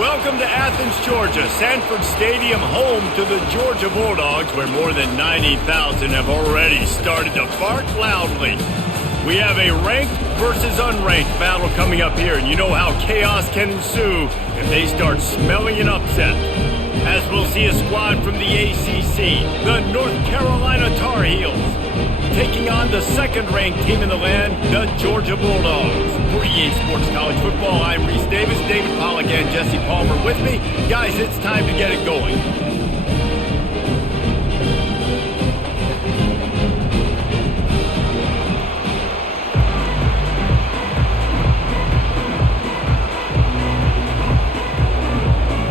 Welcome to Athens, Georgia, Sanford Stadium, home to the Georgia Bulldogs, where more than 90,000 have already started to bark loudly. We have a ranked versus unranked battle coming up here, and you know how chaos can ensue if they start smelling an upset. As we'll see a squad from the ACC, the North Carolina Tar Heels, taking on the second-ranked team in the land, the Georgia Bulldogs. For EA Sports College Football, I'm Reese Davis, David Pollack, and Jesse Palmer with me. Guys, it's time to get it going.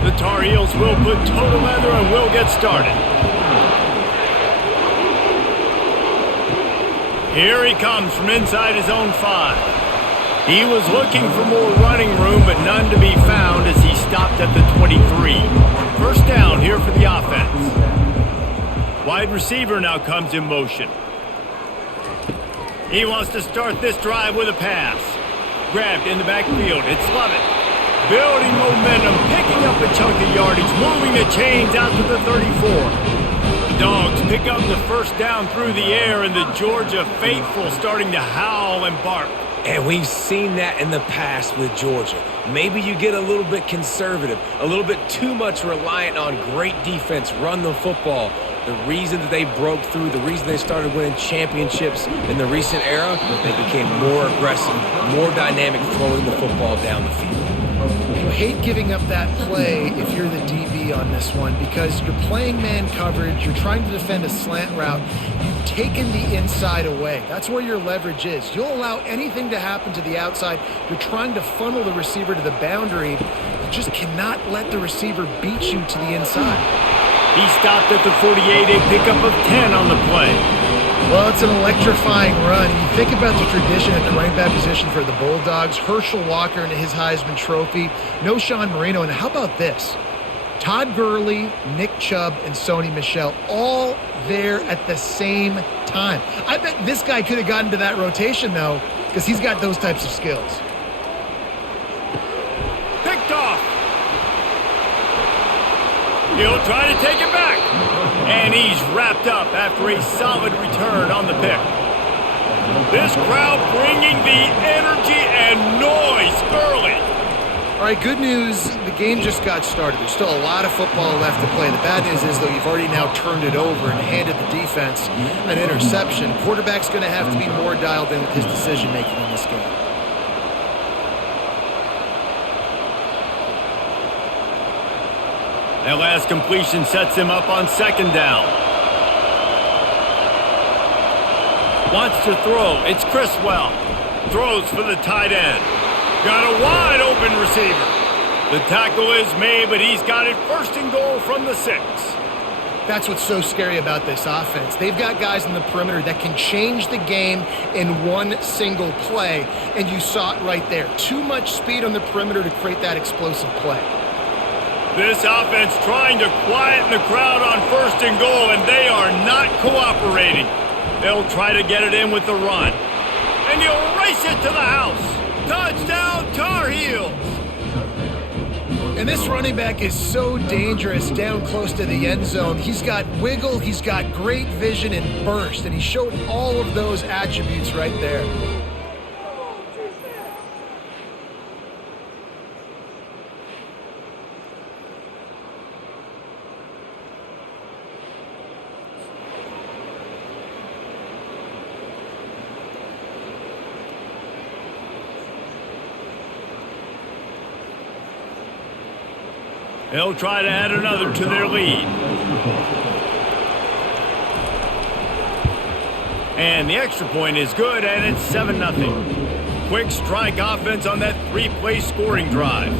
The Tar Heels will put total leather and we'll get started. Here he comes from inside his own 5. He was looking for more running room, but none to be found as he stopped at the 23. First down here for the offense. Wide receiver now comes in motion. He wants to start this drive with a pass. Grabbed in the backfield. It's Lovett. Building momentum, picking up a chunk of yardage, moving the chains out to the 34. Dogs pick up the first down through the air, and the Georgia faithful starting to howl and bark. And we've seen that in the past with Georgia. Maybe you get a little bit conservative, a little bit too much reliant on great defense, run the football. The reason that they broke through, the reason they started winning championships in the recent era, they became more aggressive, more dynamic, throwing the football down the field. You hate giving up that play if you're the DB on this one because you're playing man coverage, you're trying to defend a slant route, you've taken the inside away. That's where your leverage is. You'll allow anything to happen to the outside. You're trying to funnel the receiver to the boundary. You just cannot let the receiver beat you to the inside. He stopped at the 48, a pickup of 10 on the play. Well, it's an electrifying run. You think about the tradition at the running back position for the Bulldogs. Herschel Walker and his Heisman Trophy. No Sean Marino. And how about this? Todd Gurley, Nick Chubb, and Sony Michel all there at the same time. I bet this guy could have gotten to that rotation, though, because he's got those types of skills. Picked off. He'll try to take it back. And he's wrapped up after a solid return on the pick. This crowd bringing the energy and noise early. All right, good news. The game just got started. There's still a lot of football left to play. The bad news is, though, you've already now turned it over and handed the defense an interception. Quarterback's going to have to be more dialed in with his decision-making in this game. That last completion sets him up on second down. Wants to throw. It's Criswell. Throws for the tight end. Got a wide open receiver. The tackle is made, but he's got it first and goal from the 6. That's what's so scary about this offense. They've got guys in the perimeter that can change the game in one single play, and you saw it right there. Too much speed on the perimeter to create that explosive play. This offense trying to quieten the crowd on first and goal, and they are not cooperating. They'll try to get it in with the run. And he'll race it to the house. Touchdown, Tar Heels! And this running back is so dangerous down close to the end zone. He's got wiggle, he's got great vision and burst, and he showed all of those attributes right there. They'll try to add another to their lead. And the extra point is good, and it's 7-0. Quick strike offense on that 3-play scoring drive.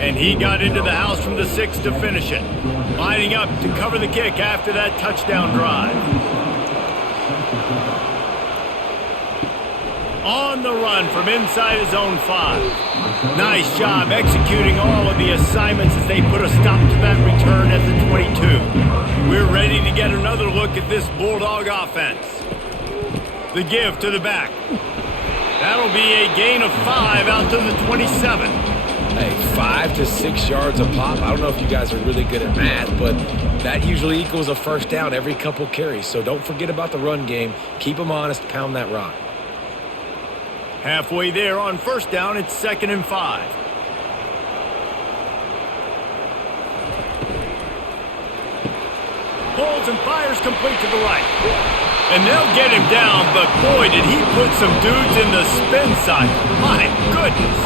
And he got into the house from the 6 to finish it. Lining up to cover the kick after that touchdown drive. On the run from inside his own 5. Nice job executing all of the assignments as they put a stop to that return at the 22. We're ready to get another look at this Bulldog offense. The give to the back. That'll be a gain of 5 out to the 27. Hey, 5 to 6 yards a pop. I don't know if you guys are really good at math, but that usually equals a first down every couple carries. So don't forget about the run game. Keep them honest. Pound that rock. Halfway there on first down, it's 2nd and 5. Pulls and fires complete to the right. And they'll get him down, but boy, did he put some dudes in the spin side. My goodness.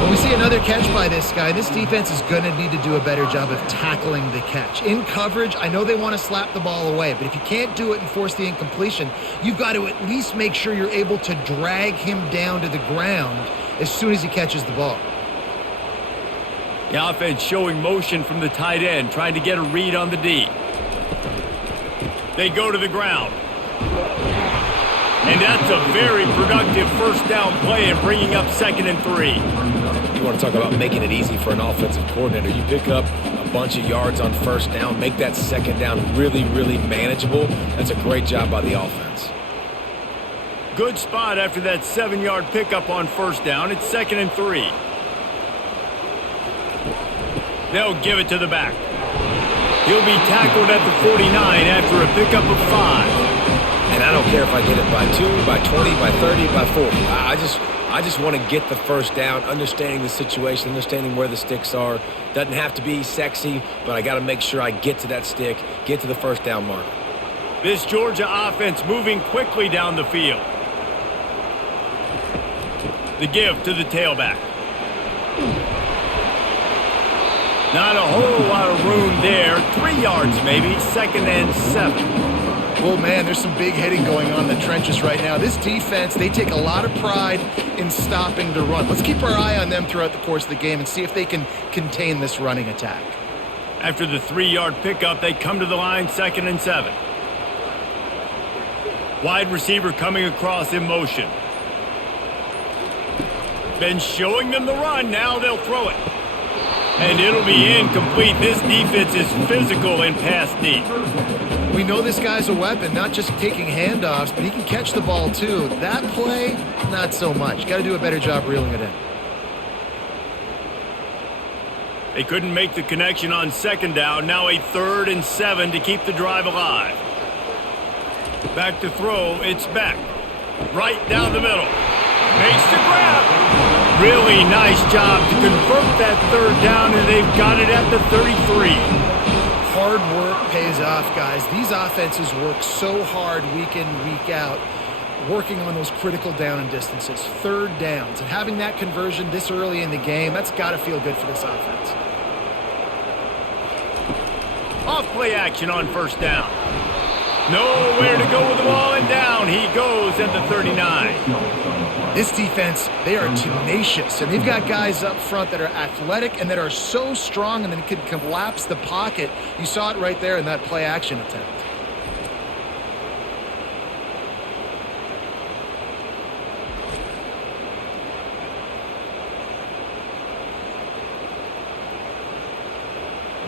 Well, we see another catch by this guy. This defense is going to need to do a better job of tackling the catch. In coverage, I know they want to slap the ball away, but if you can't do it and force the incompletion, you've got to at least make sure you're able to drag him down to the ground as soon as he catches the ball. The offense showing motion from the tight end, trying to get a read on the D. They go to the ground. And that's a very productive first down play and bringing up 2nd and 3. You want to talk about making it easy for an offensive coordinator. You pick up a bunch of yards on first down, make that second down really, really manageable. That's a great job by the offense. Good spot after that 7-yard pickup on first down. It's 2nd and 3. They'll give it to the back. He'll be tackled at the 49 after a pickup of 5. And I don't care if I get it by 2, by 20, by 30, by 40. I just want to get the first down, understanding the situation, understanding where the sticks are. Doesn't have to be sexy, but I got to make sure I get to that stick, get to the first down mark. This Georgia offense moving quickly down the field. The give to the tailback. Not a whole lot of room there. 3 yards maybe, 2nd and 7. Well, man, there's some big hitting going on in the trenches right now. This defense, they take a lot of pride in stopping the run. Let's keep our eye on them throughout the course of the game and see if they can contain this running attack. After the 3-yard pickup, they come to the line, 2nd and 7. Wide receiver coming across in motion. Been showing them the run, now they'll throw it. And it'll be incomplete. This defense is physical and pass deep. We know this guy's a weapon, not just taking handoffs, but he can catch the ball too. That play, not so much. Got to do a better job reeling it in. They couldn't make the connection on 2nd down. Now a 3rd and 7 to keep the drive alive. Back to throw. It's back. Right down the middle. Makes the grab. Really nice job to convert that 3rd down, and they've got it at the 33. Hard work pays off, guys. These offenses work so hard week in, week out, working on those critical down and distances, 3rd downs. And having that conversion this early in the game, that's got to feel good for this offense. Off play action on first down. Nowhere to go with the ball, and down he goes at the 39. This defense, they are tenacious, and they've got guys up front that are athletic and that are so strong and then can collapse the pocket. You saw it right there in that play action attempt.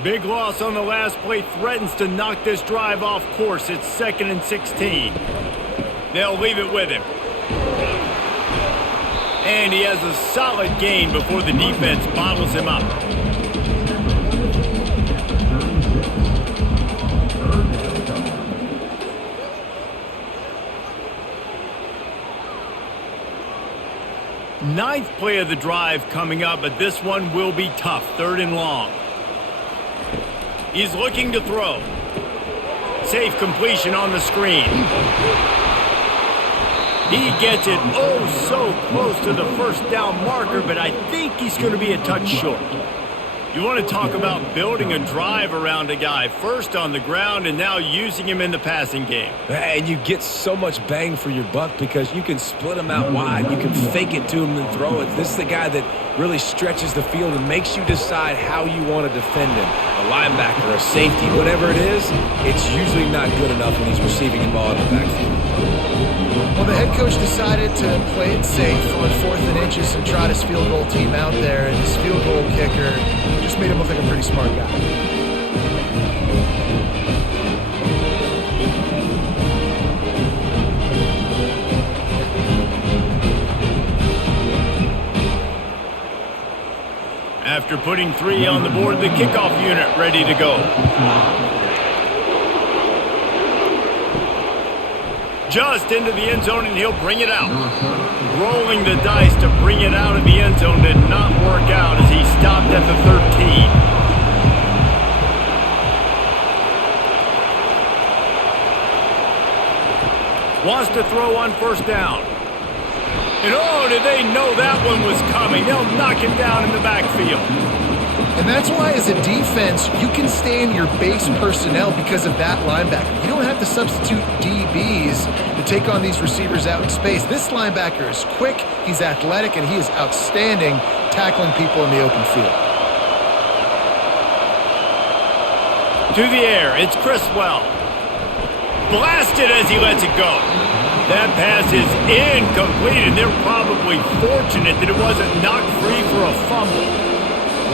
Big loss on the last play threatens to knock this drive off course. It's 2nd and 16. They'll leave it with him. And he has a solid gain before the defense bottles him up. Ninth play of the drive coming up, but this one will be tough. 3rd and long. He's looking to throw. Safe completion on the screen. He gets it oh so close to the first down marker, but I think he's going to be a touch short. You want to talk about building a drive around a guy, first on the ground and now using him in the passing game. And you get so much bang for your buck because you can split him out wide. You can fake it to him and throw it. This is the guy that really stretches the field and makes you decide how you want to defend him. A linebacker, a safety, whatever it is, it's usually not good enough when he's receiving the ball in the backfield. Well, the head coach decided to play it safe on 4th and inches and trot his field goal team out there, and his field goal kicker just made him look like a pretty smart guy. After putting 3 on the board, the kickoff unit ready to go. Just into the end zone, and he'll bring it out. Rolling the dice to bring it out of the end zone did not work out as he stopped at the 13. Wants to throw on first down. And oh, did they know that one was coming? They'll knock him down in the backfield. And that's why, as a defense, you can stay in your base personnel because of that linebacker. You don't have to substitute DBs to take on these receivers out in space. This linebacker is quick, he's athletic, and he is outstanding tackling people in the open field. To the air, it's Criswell. Blasted as he lets it go. That pass is incomplete, and they're probably fortunate that it wasn't knocked free for a fumble.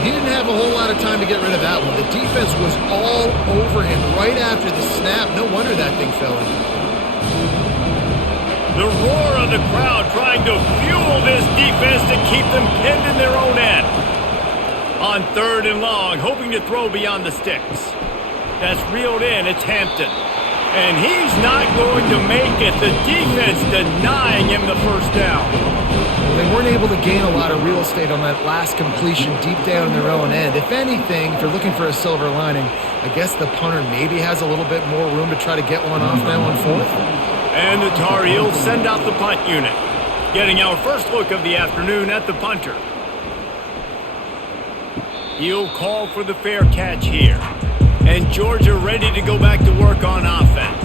He didn't have a whole lot of time to get rid of that one. The defense was all over him right after the snap. No wonder that thing fell in. The roar of the crowd trying to fuel this defense to keep them pinned in their own end. On 3rd and long, hoping to throw beyond the sticks. That's reeled in. It's Hampton. And he's not going to make it. The defense denying him the first down. They weren't able to gain a lot of real estate on that last completion deep down in their own end. If anything, if they're looking for a silver lining, I guess the punter maybe has a little bit more room to try to get one off now on 4th. And the Tar Heels send out the punt unit, getting our first look of the afternoon at the punter. He'll call for the fair catch here. And Georgia ready to go back to work on offense.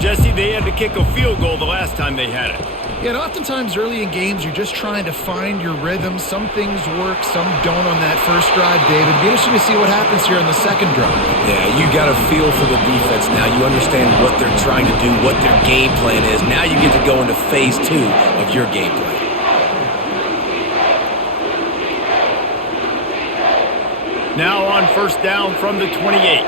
Jesse, they had to kick a field goal the last time they had it. Yeah, and oftentimes early in games, you're just trying to find your rhythm. Some things work, some don't on that first drive, David. It'd be interesting to see what happens here on the second drive. Yeah, you got a feel for the defense now. You understand what they're trying to do, what their game plan is. Now you get to go into phase 2 of your game plan. Now on first down from the 28.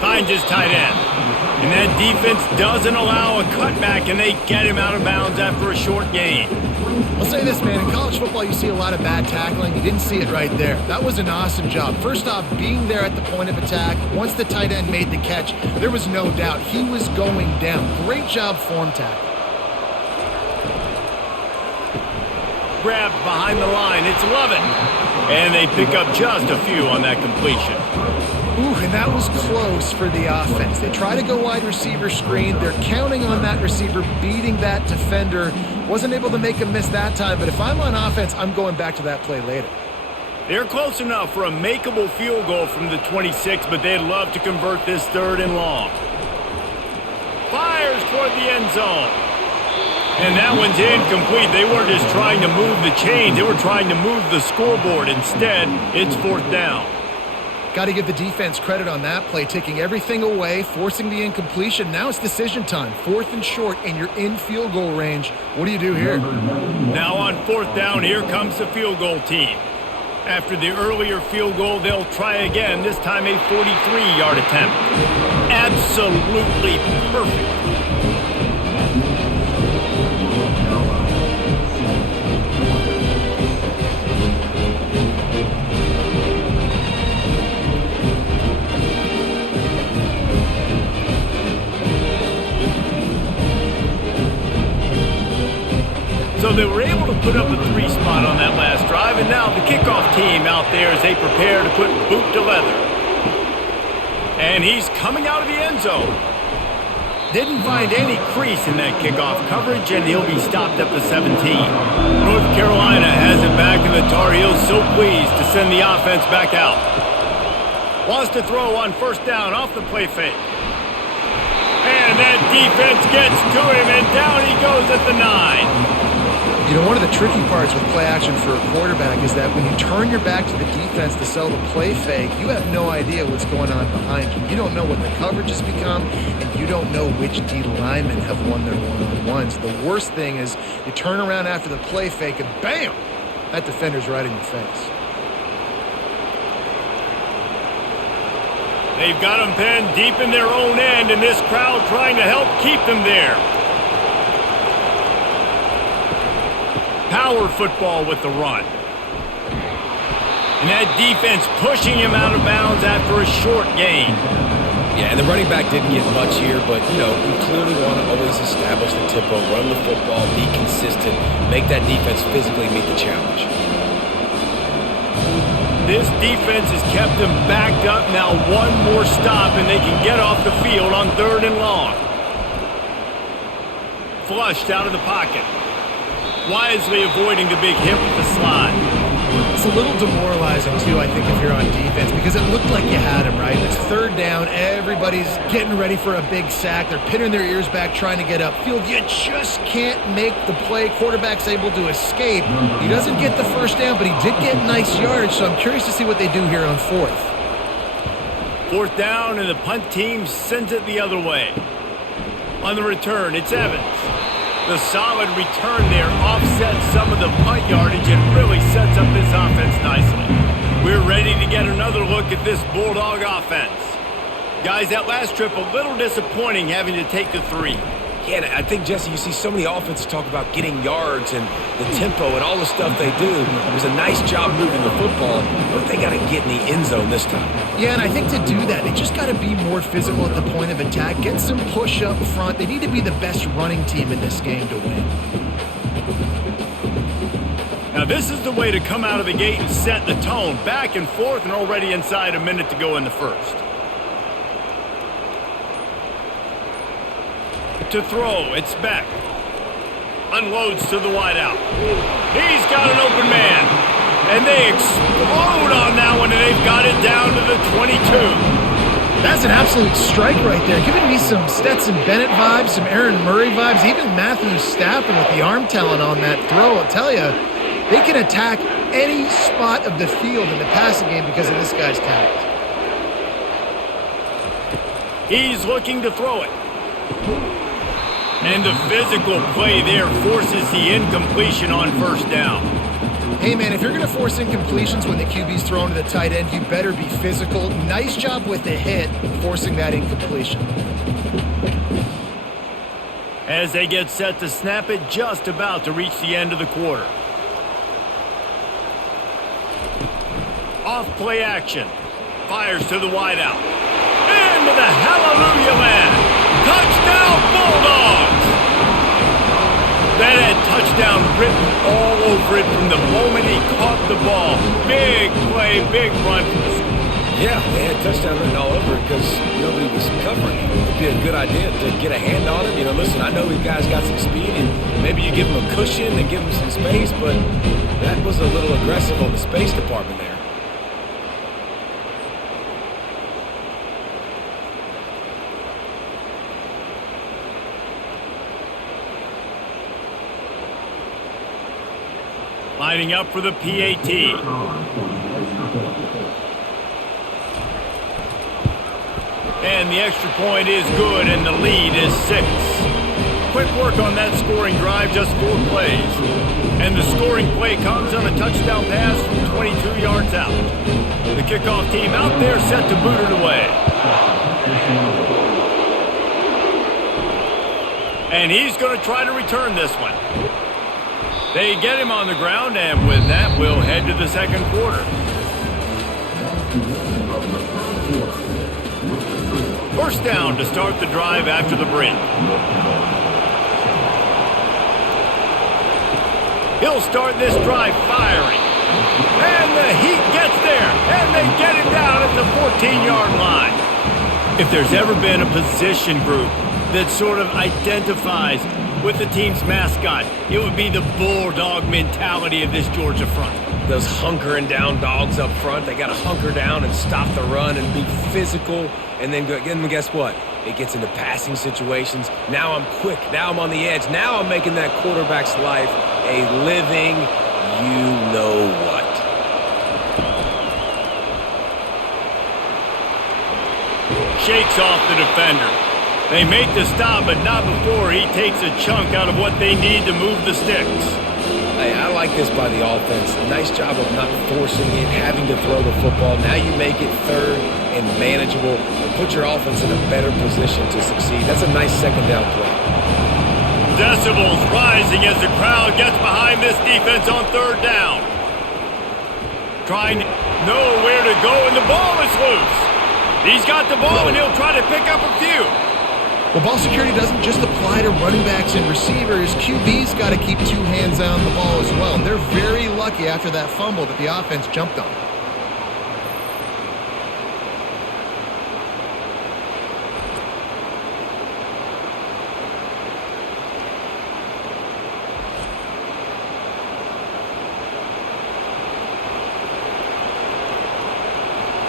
Finds his tight end. And that defense doesn't allow a cutback, and they get him out of bounds after a short gain. I'll say this, man. In college football, you see a lot of bad tackling. You didn't see it right there. That was an awesome job. First off, being there at the point of attack. Once the tight end made the catch, there was no doubt he was going down. Great job form tackle. Grabbed behind the line. It's Lovett. And they pick up just a few on that completion. Ooh, and that was close for the offense. They try to go wide receiver screen. They're counting on that receiver beating that defender. Wasn't able to make him miss that time, but if I'm on offense, I'm going back to that play later. They're close enough for a makeable field goal from the 26, but they'd love to convert this 3rd and long. Fires toward the end zone. And that one's incomplete. They weren't just trying to move the chains. They were trying to move the scoreboard. Instead, it's 4th down. Got to give the defense credit on that play, taking everything away, forcing the incompletion. Now it's decision time. 4th and short, and you're in field goal range. What do you do here? Now on 4th down, here comes the field goal team. After the earlier field goal, they'll try again, this time a 43-yard attempt. Absolutely perfect. So they were able to put up a 3 spot on that last drive, and now the kickoff team out there as they prepare to put boot to leather. And he's coming out of the end zone. Didn't find any crease in that kickoff coverage, and he'll be stopped at the 17. North Carolina has it back, and the Tar Heels so pleased to send the offense back out. Wants to throw on first down off the play fake. And that defense gets to him, and down he goes at the 9. You know, one of the tricky parts with play action for a quarterback is that when you turn your back to the defense to sell the play fake, you have no idea what's going on behind you. You don't know what the coverage has become, and you don't know which D linemen have won their one-on-ones. The worst thing is you turn around after the play fake, and bam, that defender's right in your face. They've got them pinned deep in their own end, and this crowd trying to help keep them there. power football with the run. And that defense pushing him out of bounds after a short gain. Yeah, and the running back didn't get much here, but, you clearly want to always establish the tempo, run the football, be consistent, make that defense physically meet the challenge. This defense has kept them backed up. Now one more stop, and they can get off the field on 3rd and long. Flushed out of the pocket. Wisely avoiding the big hit with the slide. It's a little demoralizing, too, I think, if you're on defense, because it looked like you had him, right? It's 3rd down. Everybody's getting ready for a big sack. They're pinning their ears back, trying to get upfield. You just can't make the play. Quarterback's able to escape. He doesn't get the 1st down, but he did get nice yards, so I'm curious to see what they do here on 4th. 4th down, and the punt team sends it the other way. On the return, it's Evans. The solid return there offsets some of the punt yardage and really sets up this offense nicely. We're ready to get another look at this Bulldog offense. Guys, that last trip a little disappointing having to take the 3. Yeah, and I think, Jesse, you see so many offenses talk about getting yards and the tempo and all the stuff they do. It was a nice job moving the football, but they got to get in the end zone this time. Yeah, and I think to do that, they just got to be more physical at the point of attack, get some push up front. They need to be the best running team in this game to win. Now, this is the way to come out of the gate and set the tone. Back and forth, and already inside a minute to go in the 1st. To throw, it's Beck. Unloads to the wideout. He's got an open man. And they explode on that one, and they've got it down to the 22. That's an absolute strike right there. Giving me some Stetson Bennett vibes, some Aaron Murray vibes, even Matthew Stafford with the arm talent on that throw. I'll tell you, they can attack any spot of the field in the passing game because of this guy's talent. He's looking to throw it. And the physical play there forces the incompletion on 1st down. Hey, man, if you're going to force incompletions when the QB's thrown to the tight end, you better be physical. Nice job with the hit, forcing that incompletion. As they get set to snap it, just about to reach the end of the quarter. Off play action. Fires to the wideout. Into the hallelujah land. Touchdown, Bulldogs! That had touchdown written all over it from the moment he caught the ball. Big play, big run for the score. Yeah, they had touchdown written all over it because nobody was covering him. It'd be a good idea to get a hand on him. Listen, I know these guys got some speed, and maybe you give him a cushion and give him some space, but that was a little aggressive on the space department there. Lining up for the PAT. And the extra point is good, and the lead is 6. Quick work on that scoring drive, just 4 plays. And the scoring play comes on a touchdown pass from 22 yards out. The kickoff team out there set to boot it away. And he's going to try to return this one. They get him on the ground, and with that, we'll head to the 2nd quarter. 1st down to start the drive after the break. He'll start this drive firing. And the Heat gets there, and they get it down at the 14-yard line. If there's ever been a position group that sort of identifies with the team's mascot, it would be the Bulldog mentality of this Georgia front. Those hunkering down dogs up front, they got to hunker down and stop the run and be physical. And then guess what? It gets into passing situations. Now I'm quick. Now I'm on the edge. Now I'm making that quarterback's life a living you-know-what. Shakes off the defender. They make the stop, but not before he takes a chunk out of what they need to move the sticks. Hey, I like this by the offense. Nice job of not forcing it, having to throw the football. Now you make it 3rd and manageable and put your offense in a better position to succeed. That's a nice 2nd down play. Decibels rising as the crowd gets behind this defense on third down. Trying to know where to go, and the ball is loose. He's got the ball, and he'll try to pick up a few. Well, ball security doesn't just apply to running backs and receivers. QB's got to keep two hands on the ball as well. And they're very lucky after that fumble that the offense jumped on.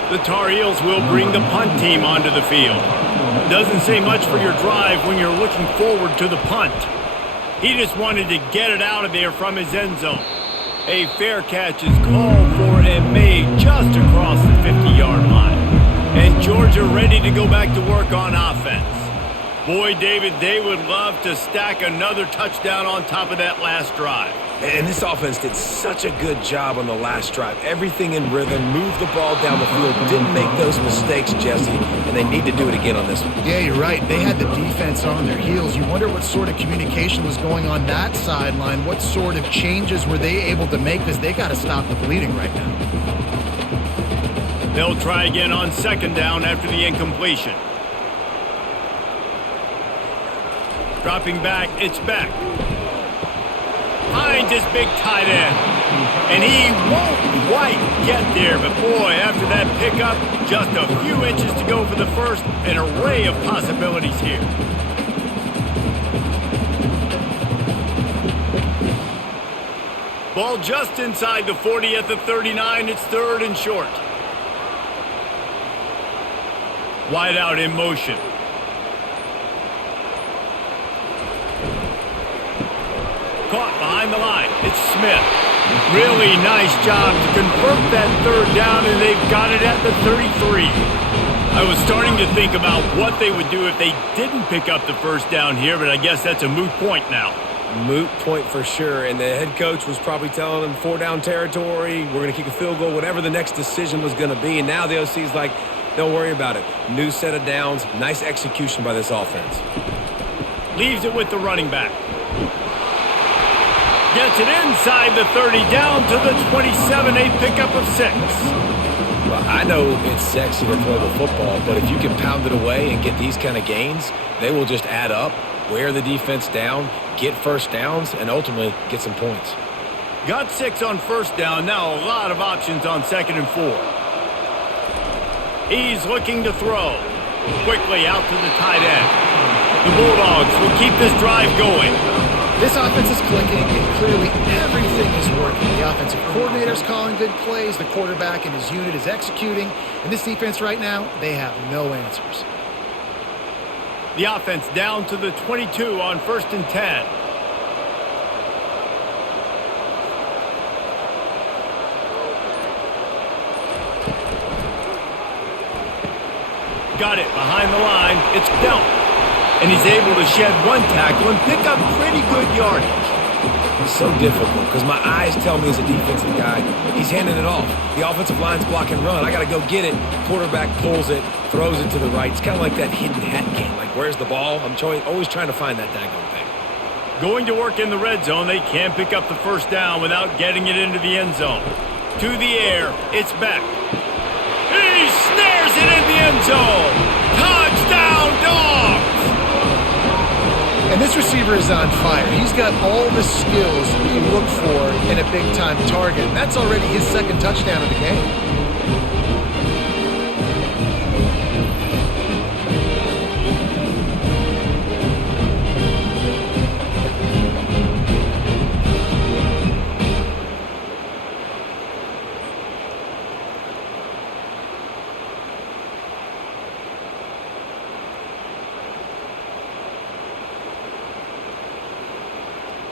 The Tar Heels will bring the punt team onto the field. Doesn't say much for your drive when you're looking forward to the punt. He just wanted to get it out of there from his end zone. A fair catch is called for and made just across the 50-yard line. And Georgia ready to go back to work on offense. Boy, David, they would love to stack another touchdown on top of that last drive. And this offense did such a good job on the last drive. Everything in rhythm, moved the ball down the field, didn't make those mistakes, Jesse, and they need to do it again on this one. Yeah, you're right. They had the defense on their heels. You wonder what sort of communication was going on that sideline. What sort of changes were they able to make, because they got to stop the bleeding right now. They'll try again on second down after the incompletion. Dropping back, it's Beck. Finds his big tight end. And he won't quite get there, but boy, after that pickup, just a few inches to go for the first, an array of possibilities here. Ball just inside the 40 at the 39, it's third and short. Wide out in motion. Caught behind the line. It's Smith. Really nice job to convert that third down, and they've got it at the 33. I was starting to think about what they would do if they didn't pick up the first down here, but I guess that's a moot point now. Moot point for sure, and the head coach was probably telling them 4-down territory, we're going to kick a field goal, whatever the next decision was going to be, and now the OC's like, don't worry about it. New set of downs, nice execution by this offense. Leaves it with the running back. Gets it inside the 30, down to the 27, a pickup of 6. Well, I know it's sexy to throw the football, but if you can pound it away and get these kind of gains, they will just add up, wear the defense down, get first downs, and ultimately get some points. Got 6 on first down, now a lot of options on second and 4. He's looking to throw. Quickly out to the tight end. The Bulldogs will keep this drive going. This offense is clicking, and clearly everything is working. The offensive coordinator's calling good plays, the quarterback and his unit is executing, and this defense right now, they have no answers. The offense down to the 22 on 1st and 10. Got it behind the line. It's Delp. And he's able to shed one tackle and pick up pretty good yardage. It's so difficult because my eyes tell me as a defensive guy, he's handing it off. The offensive line's block and run. I got to go get it. Quarterback pulls it, throws it to the right. It's kind of like that hidden hat game. Like, where's the ball? I'm always trying to find that daggone thing. Going to work in the red zone. They can't pick up the first down without getting it into the end zone. To the air, it's Beck. He snares it in the end zone. Touchdown, Dogs! And this receiver is on fire. He's got all the skills that you look for in a big-time target. And that's already his second touchdown of the game.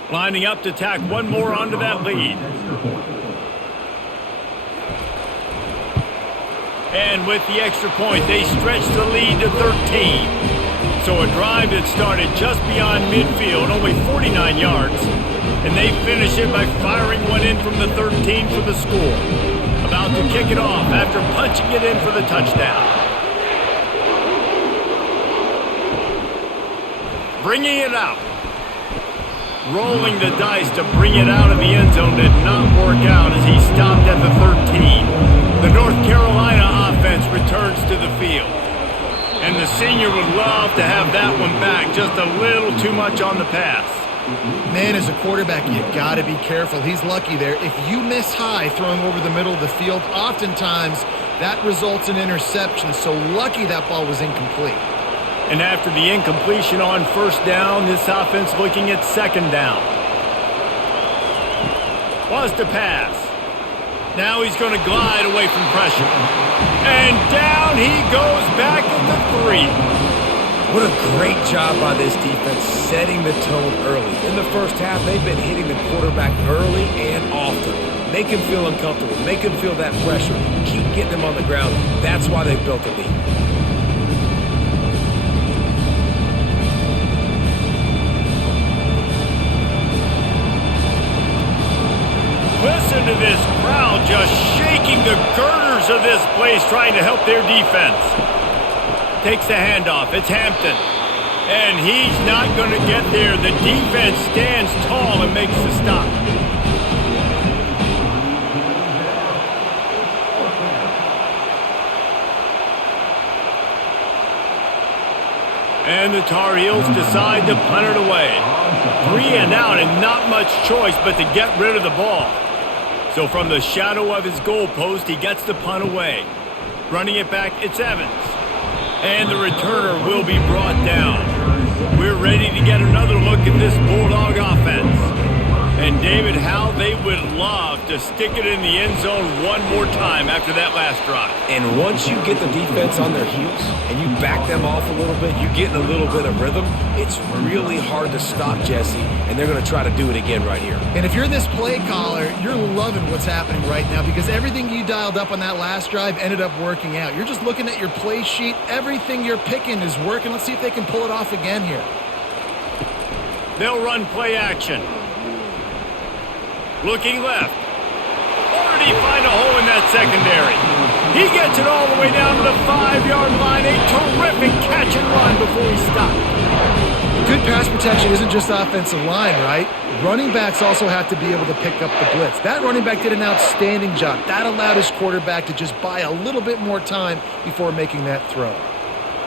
Lining up to tack one more onto that lead. And with the extra point, they stretch the lead to 13. So a drive that started just beyond midfield, only 49 yards. And they finish it by firing one in from the 13 for the score. About to kick it off after punching it in for the touchdown. Bringing it out. Rolling the dice to bring it out of the end zone did not work out as he stopped at the 13. The North Carolina offense returns to the field. And the senior would love to have that one back, just a little too much on the pass. Man, as a quarterback, you got to be careful. He's lucky there. If you miss high throwing over the middle of the field, oftentimes that results in interception. So lucky that ball was incomplete. And after the incompletion on first down, this offense looking at second down. Was to pass. Now he's going to glide away from pressure. And down he goes back at the 3. What a great job by this defense setting the tone early. In the first half, they've been hitting the quarterback early and often. Make him feel uncomfortable. Make him feel that pressure. Keep getting him on the ground. That's why they've built a lead. Listen to this crowd just shaking the girders of this place trying to help their defense. Takes the handoff. It's Hampton. And he's not going to get there. The defense stands tall and makes the stop. And the Tar Heels decide to punt it away. 3 and out and not much choice but to get rid of the ball. So from the shadow of his goalpost, he gets the punt away. Running it back, it's Evans. And the returner will be brought down. We're ready to get another look at this Bulldog offense. And David, how they would love to stick it in the end zone one more time after that last drive. And once you get the defense on their heels and you back them off a little bit, you get in a little bit of rhythm, it's really hard to stop Jesse, and they're going to try to do it again right here. And if you're this play caller, you're loving what's happening right now because everything you dialed up on that last drive ended up working out. You're just looking at your play sheet. Everything you're picking is working. Let's see if they can pull it off again here. They'll run play action. Looking left. Or did he find a hole in that secondary? He gets it all the way down to the 5-yard line. A terrific catch and run before he stopped. Good pass protection isn't just offensive line, right? Running backs also have to be able to pick up the blitz. That running back did an outstanding job. That allowed his quarterback to just buy a little bit more time before making that throw.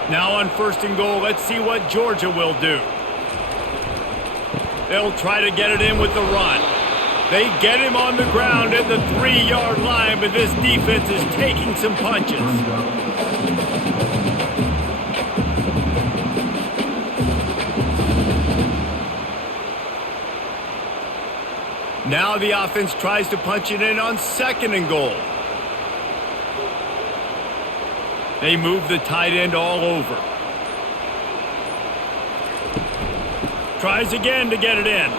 Now on 1st and goal, let's see what Georgia will do. They'll try to get it in with the run. They get him on the ground at the 3-yard line, but this defense is taking some punches. Now the offense tries to punch it in on 2nd and goal. They move the tight end all over. Tries again to get it in.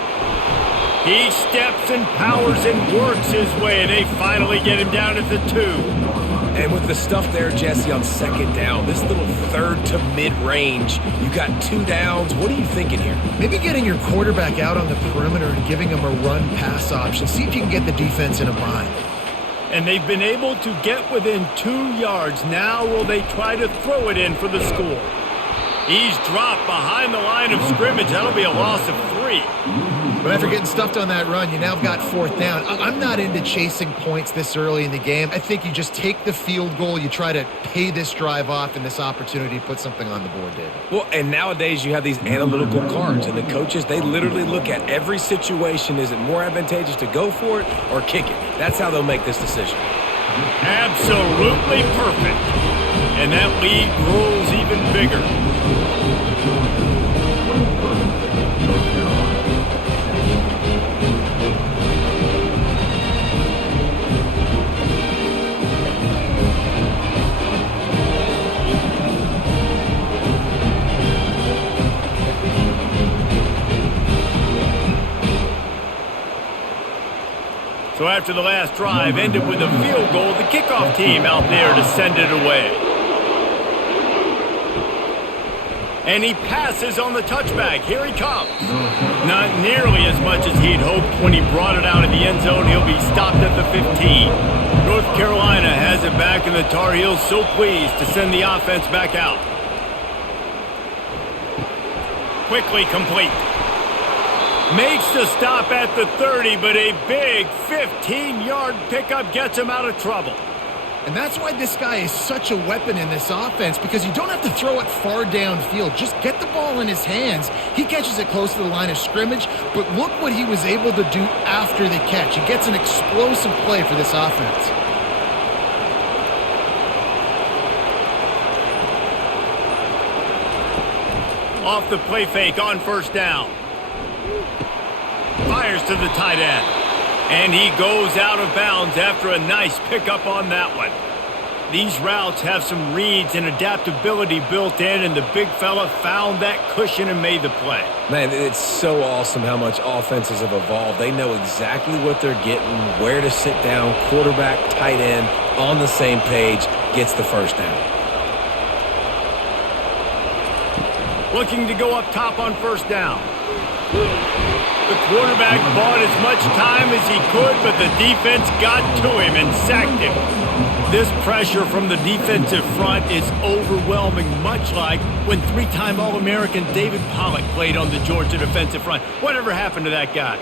He steps and powers and works his way. They finally get him down at the 2. And with the stuff there, Jesse, on 2nd down, this little 3rd to mid-range, you got 2 downs. What are you thinking here? Maybe getting your quarterback out on the perimeter and giving him a run-pass option. See if you can get the defense in a bind. And they've been able to get within 2 yards. Now will they try to throw it in for the score? He's dropped behind the line of scrimmage. That'll be a loss of 3. But after getting stuffed on that run, you now have got 4th down. I'm not into chasing points this early in the game. I think you just take the field goal. You try to pay this drive off and this opportunity to put something on the board, David. Well, and nowadays you have these analytical cards, and the coaches, they literally look at every situation. Is it more advantageous to go for it or kick it? That's how they'll make this decision. Absolutely perfect. And that lead grows even bigger. So after the last drive ended with a field goal, the kickoff team out there to send it away. And he passes on the touchback. Here he comes. Not nearly as much as he'd hoped when he brought it out of the end zone. He'll be stopped at the 15. North Carolina has it back, and the Tar Heels so pleased to send the offense back out. Quickly complete. Makes the stop at the 30, but a big 15-yard pickup gets him out of trouble. And that's why this guy is such a weapon in this offense, because you don't have to throw it far downfield. Just get the ball in his hands. He catches it close to the line of scrimmage, but look what he was able to do after the catch. He gets an explosive play for this offense. Off the play fake on first down. Fires to the tight end. And he goes out of bounds after a nice pickup on that one. These routes have some reads and adaptability built in, and the big fella found that cushion and made the play. Man, it's so awesome how much offenses have evolved. They know exactly what they're getting, where to sit down, quarterback, tight end, on the same page, gets the first down. Looking to go up top on first down. The quarterback bought as much time as he could, but the defense got to him and sacked him. This pressure from the defensive front is overwhelming, much like when three-time All-American David Pollock played on the Georgia defensive front. Whatever happened to that guy?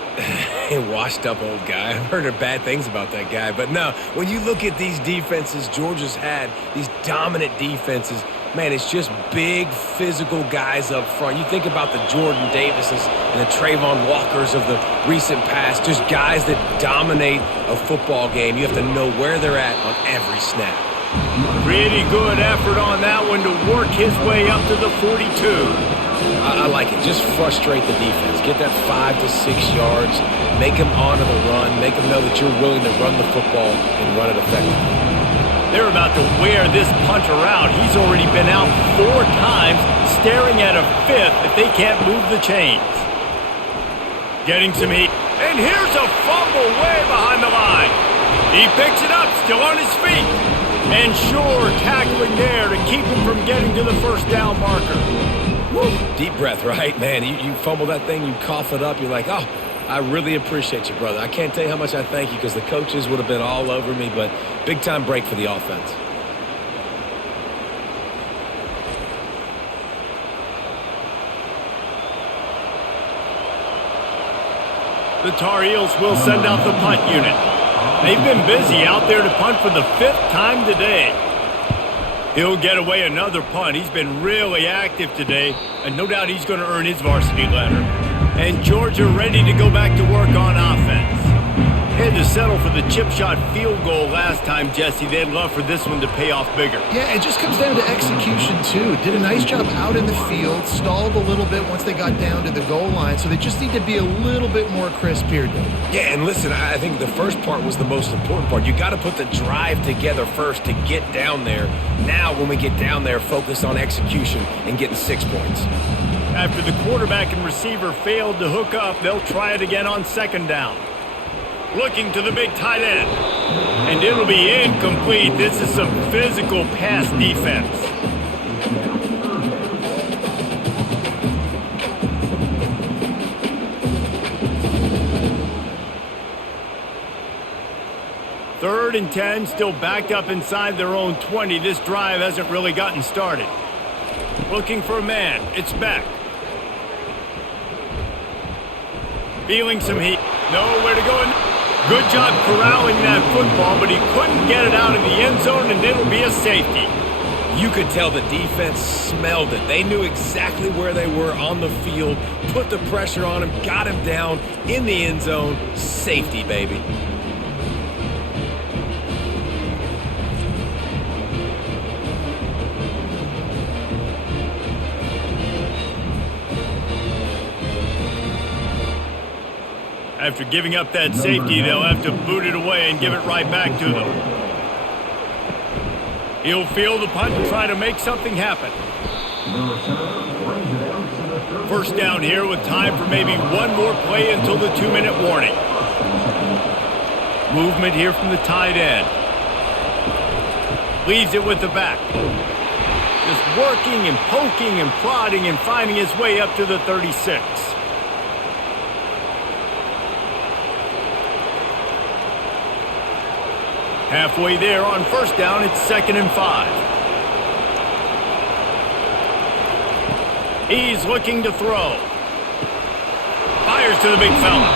Washed-up old guy. I've heard bad things about that guy. But no, when you look at these defenses Georgia's had, these dominant defenses, man, it's just big, physical guys up front. You think about the Jordan Davises and the Trayvon Walkers of the recent past, just guys that dominate a football game. You have to know where they're at on every snap. Pretty good effort on that one to work his way up to the 42. I like it. Just frustrate the defense. Get that 5 to 6 yards. Make them honor the run. Make them know that you're willing to run the football and run it effectively. They're about to wear this punter out. He's already been out 4 times, staring at a 5th if they can't move the chains. Getting some heat. And here's a fumble way behind the line. He picks it up, still on his feet. And sure, tackling there to keep him from getting to the first down marker. Woo. Deep breath, right? Man, you fumble that thing, you cough it up, you're like, oh, I really appreciate you, brother. I can't tell you how much I thank you, because the coaches would have been all over me, but big-time break for the offense. The Tar Heels will send out the punt unit. They've been busy out there to punt for the 5th time today. He'll get away another punt. He's been really active today, and no doubt he's going to earn his varsity letter. And Georgia ready to go back to work on offense. Had to settle for the chip shot field goal last time, Jesse. They'd love for this one to pay off bigger. Yeah, it just comes down to execution, too. Did a nice job out in the field, stalled a little bit once they got down to the goal line, so they just need to be a little bit more crisp here, Dave. Yeah, and listen, I think the first part was the most important part. You got to put the drive together first to get down there. Now, when we get down there, focus on execution and getting 6 points. After the quarterback and receiver failed to hook up, they'll try it again on second down. Looking to the big tight end. And it'll be incomplete. This is some physical pass defense. Third and 10, still backed up inside their own 20. This drive hasn't really gotten started. Looking for a man. It's Beck. Feeling some heat. Nowhere to go. Good job corralling that football, but he couldn't get it out of the end zone, and it'll be a safety. You could tell the defense smelled it. They knew exactly where they were on the field, put the pressure on him, got him down in the end zone. Safety, baby. After giving up that safety, they'll have to boot it away and give it right back to them. He'll field the punt and try to make something happen. First down here with time for maybe one more play until the 2-minute warning. Movement here from the tight end. Leaves it with the back. Just working and poking and prodding and finding his way up to the 36. Halfway there on first down, it's 2nd and 5. He's looking to throw. Fires to the big fella.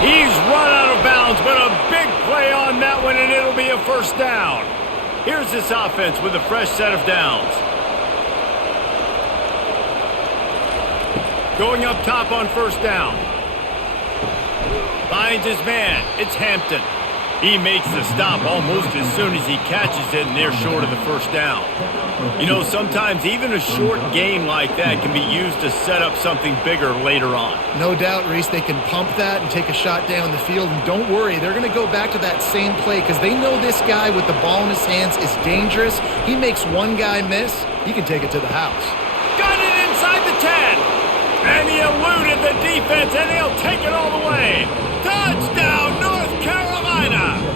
He's run out of bounds, but a big play on that one, and it'll be a first down. Here's this offense with a fresh set of downs. Going up top on first down. Finds his man. It's Hampton. He makes the stop almost as soon as he catches it, and they're short of the first down. You know, sometimes even a short game like that can be used to set up something bigger later on. No doubt, Reese, they can pump that and take a shot down the field. And don't worry, they're going to go back to that same play because they know this guy with the ball in his hands is dangerous. He makes one guy miss, he can take it to the house. Got it inside the 10. And he eluded the defense, and he'll take it all the way. Touchdown, North Carolina!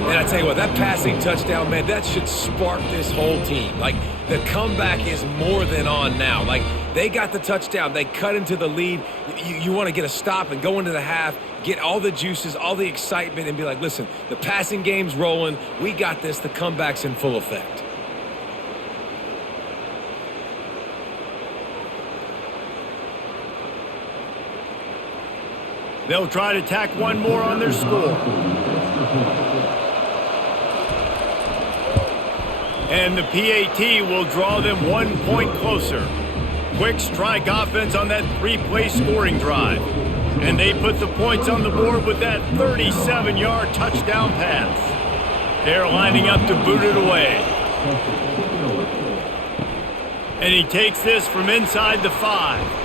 And I tell you what, that passing touchdown, man, that should spark this whole team. Like, the comeback is more than on now. Like, they got the touchdown. They cut into the lead. You want to get a stop and go into the half, get all the juices, all the excitement, and be like, listen, the passing game's rolling. We got this. The comeback's in full effect. They'll try to tack one more on their score. And the PAT will draw them 1 point closer. Quick strike offense on that 3-play scoring drive. And they put the points on the board with that 37-yard touchdown pass. They're lining up to boot it away. And he takes this from inside the 5.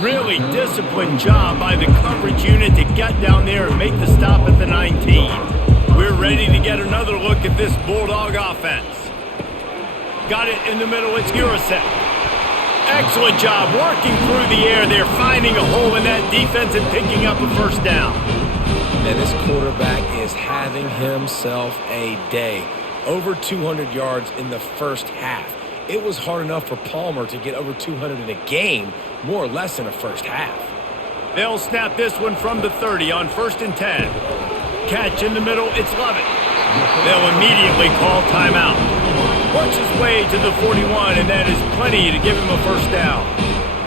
Really disciplined job by the coverage unit to get down there and make the stop at the 19. We're ready to get another look at this Bulldog offense. Got it in the middle, it's Urasek. Excellent job working through the air. They're finding a hole in that defense and picking up a first down. And this quarterback is having himself a day. Over 200 yards in the first half. It was hard enough for Palmer to get over 200 in a game, more or less in a first half. They'll snap this one from the 30 on 1st and 10. Catch in the middle, it's Lovett. They'll immediately call timeout. Works his way to the 41, and that is plenty to give him a first down.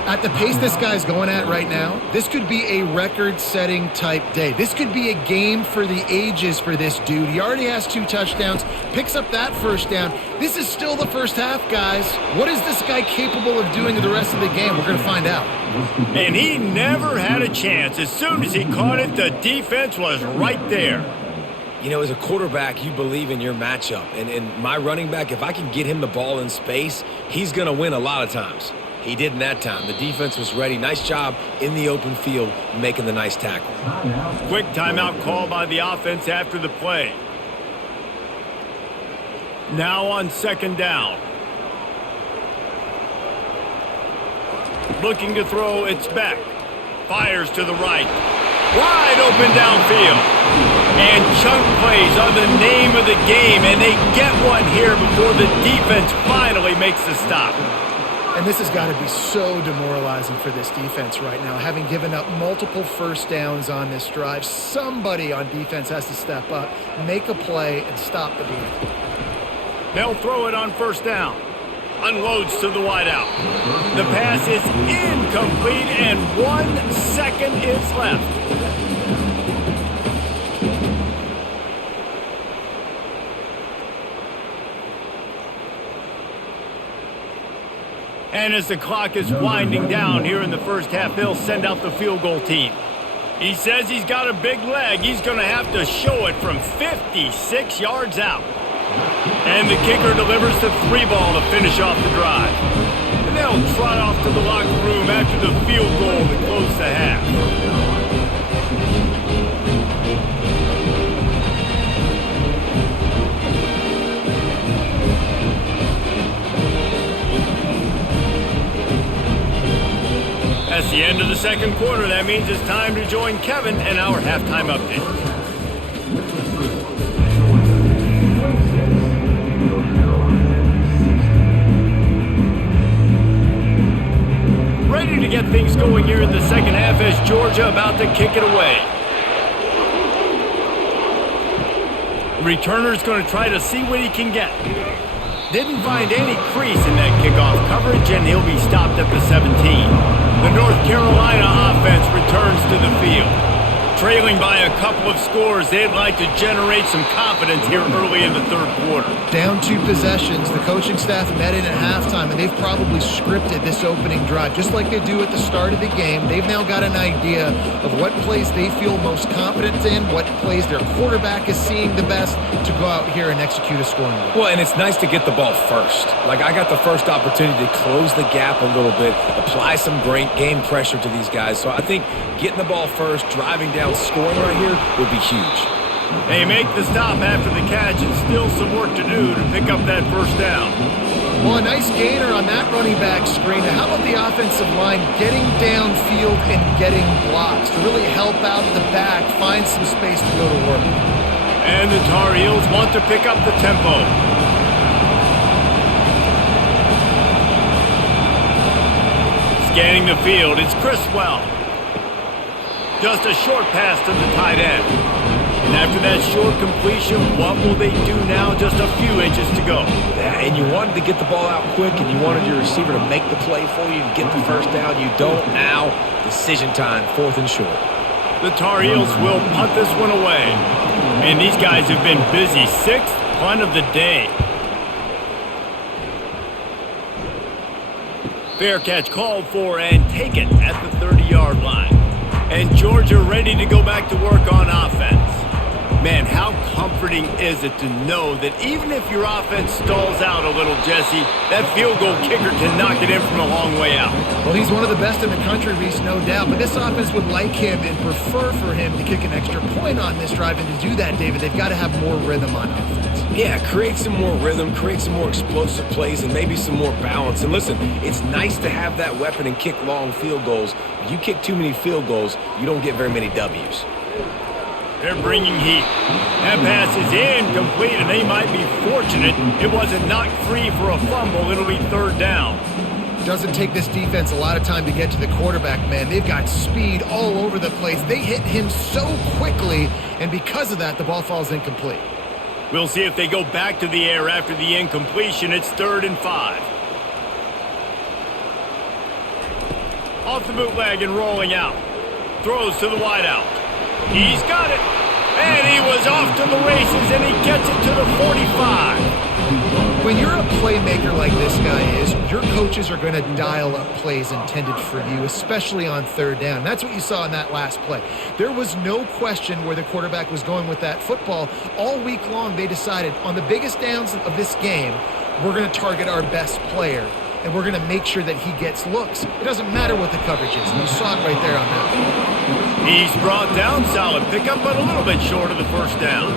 At the pace this guy's going at right now, this could be a record-setting type day. This could be a game for the ages for this dude. He already has 2 touchdowns, picks up that first down. This is still the first half, guys. What is this guy capable of doing the rest of the game? We're going to find out. And he never had a chance. As soon as he caught it, the defense was right there. You know, as a quarterback, you believe in your matchup. And my running back, if I can get him the ball in space, he's going to win a lot of times. He didn't that time. The defense was ready. Nice job in the open field making the nice tackle. Quick timeout call by the offense after the play. Now on 2nd down. Looking to throw, it's Beck. Fires to the right. Wide open downfield. And chunk plays are the name of the game, and they get one here before the defense finally makes the stop. And this has got to be so demoralizing for this defense right now. Having given up multiple first downs on this drive, somebody on defense has to step up, make a play, and stop the bleed. They'll throw it on 1st down. Unloads to the wideout. The pass is incomplete, and 1 second is left. And as the clock is winding down here in the first half, they'll send out the field goal team. He says he's got a big leg. He's going to have to show it from 56 yards out. And the kicker delivers the 3-ball to finish off the drive. And they'll trot off to the locker room after the field goal to close the half. That's the end of the 2nd quarter. That means it's time to join Kevin and our halftime update. Ready to get things going here in the 2nd half as Georgia about to kick it away. Returner's going to try to see what he can get. Didn't find any crease in that kickoff coverage, and he'll be stopped at the 17. The North Carolina offense returns to the field. Trailing by a couple of scores, they'd like to generate some confidence here early in the third quarter. Down 2 possessions, the coaching staff met in at halftime, and they've probably scripted this opening drive, just like they do at the start of the game. They've now got an idea of what plays they feel most confident in, what plays their quarterback is seeing the best to go out here and execute a scoring drive. Well, and it's nice to get the ball first. Like, I got the first opportunity to close the gap a little bit, apply some great game pressure to these guys. So I think getting the ball first, driving down, scoring right here would be huge. They make the stop after the catch and still some work to do to pick up that first down. Well, a nice gainer on that running back screen. Now, how about the offensive line getting downfield and getting blocks to really help out the back, find some space to go to work? And the Tar Heels want to pick up the tempo. Scanning the field, it's Criswell. Just a short pass to the tight end. And after that short completion, what will they do now? Just a few inches to go. Yeah, and you wanted to get the ball out quick, and you wanted your receiver to make the play for you and get the first down. You don't now. Decision time, 4th and short. The Tar Heels will punt this one away. And these guys have been busy. 6th punt of the day. Fair catch called for and taken at the 30-yard line. And Georgia ready to go back to work on offense. Man, how comforting is it to know that even if your offense stalls out a little, Jesse, that field goal kicker can knock it in from a long way out. Well, he's one of the best in the country, Reese, no doubt. But this offense would like him and prefer for him to kick an extra point on this drive. And to do that, David, they've got to have more rhythm on offense. Yeah, create some more rhythm, create some more explosive plays, and maybe some more balance. And listen, it's nice to have that weapon and kick long field goals. If you kick too many field goals, you don't get very many W's. They're bringing heat. That pass is incomplete, and they might be fortunate it wasn't knocked free for a fumble. It'll be 3rd down. Doesn't take this defense a lot of time to get to the quarterback, man. They've got speed all over the place. They hit him so quickly, and because of that, the ball falls incomplete. We'll see if they go back to the air after the incompletion. It's 3rd and 5. Off the bootleg and rolling out. Throws to the wideout. He's got it. And he was off to the races, and he gets it to the 45. When you're a playmaker like this guy is, your coaches are going to dial up plays intended for you, especially on 3rd down. That's what you saw in that last play. There was no question where the quarterback was going with that football. All week long, they decided on the biggest downs of this game, we're going to target our best player, and we're going to make sure that he gets looks. It doesn't matter what the coverage is. You saw it right there on that. He's brought down, solid pickup, but a little bit short of the first down.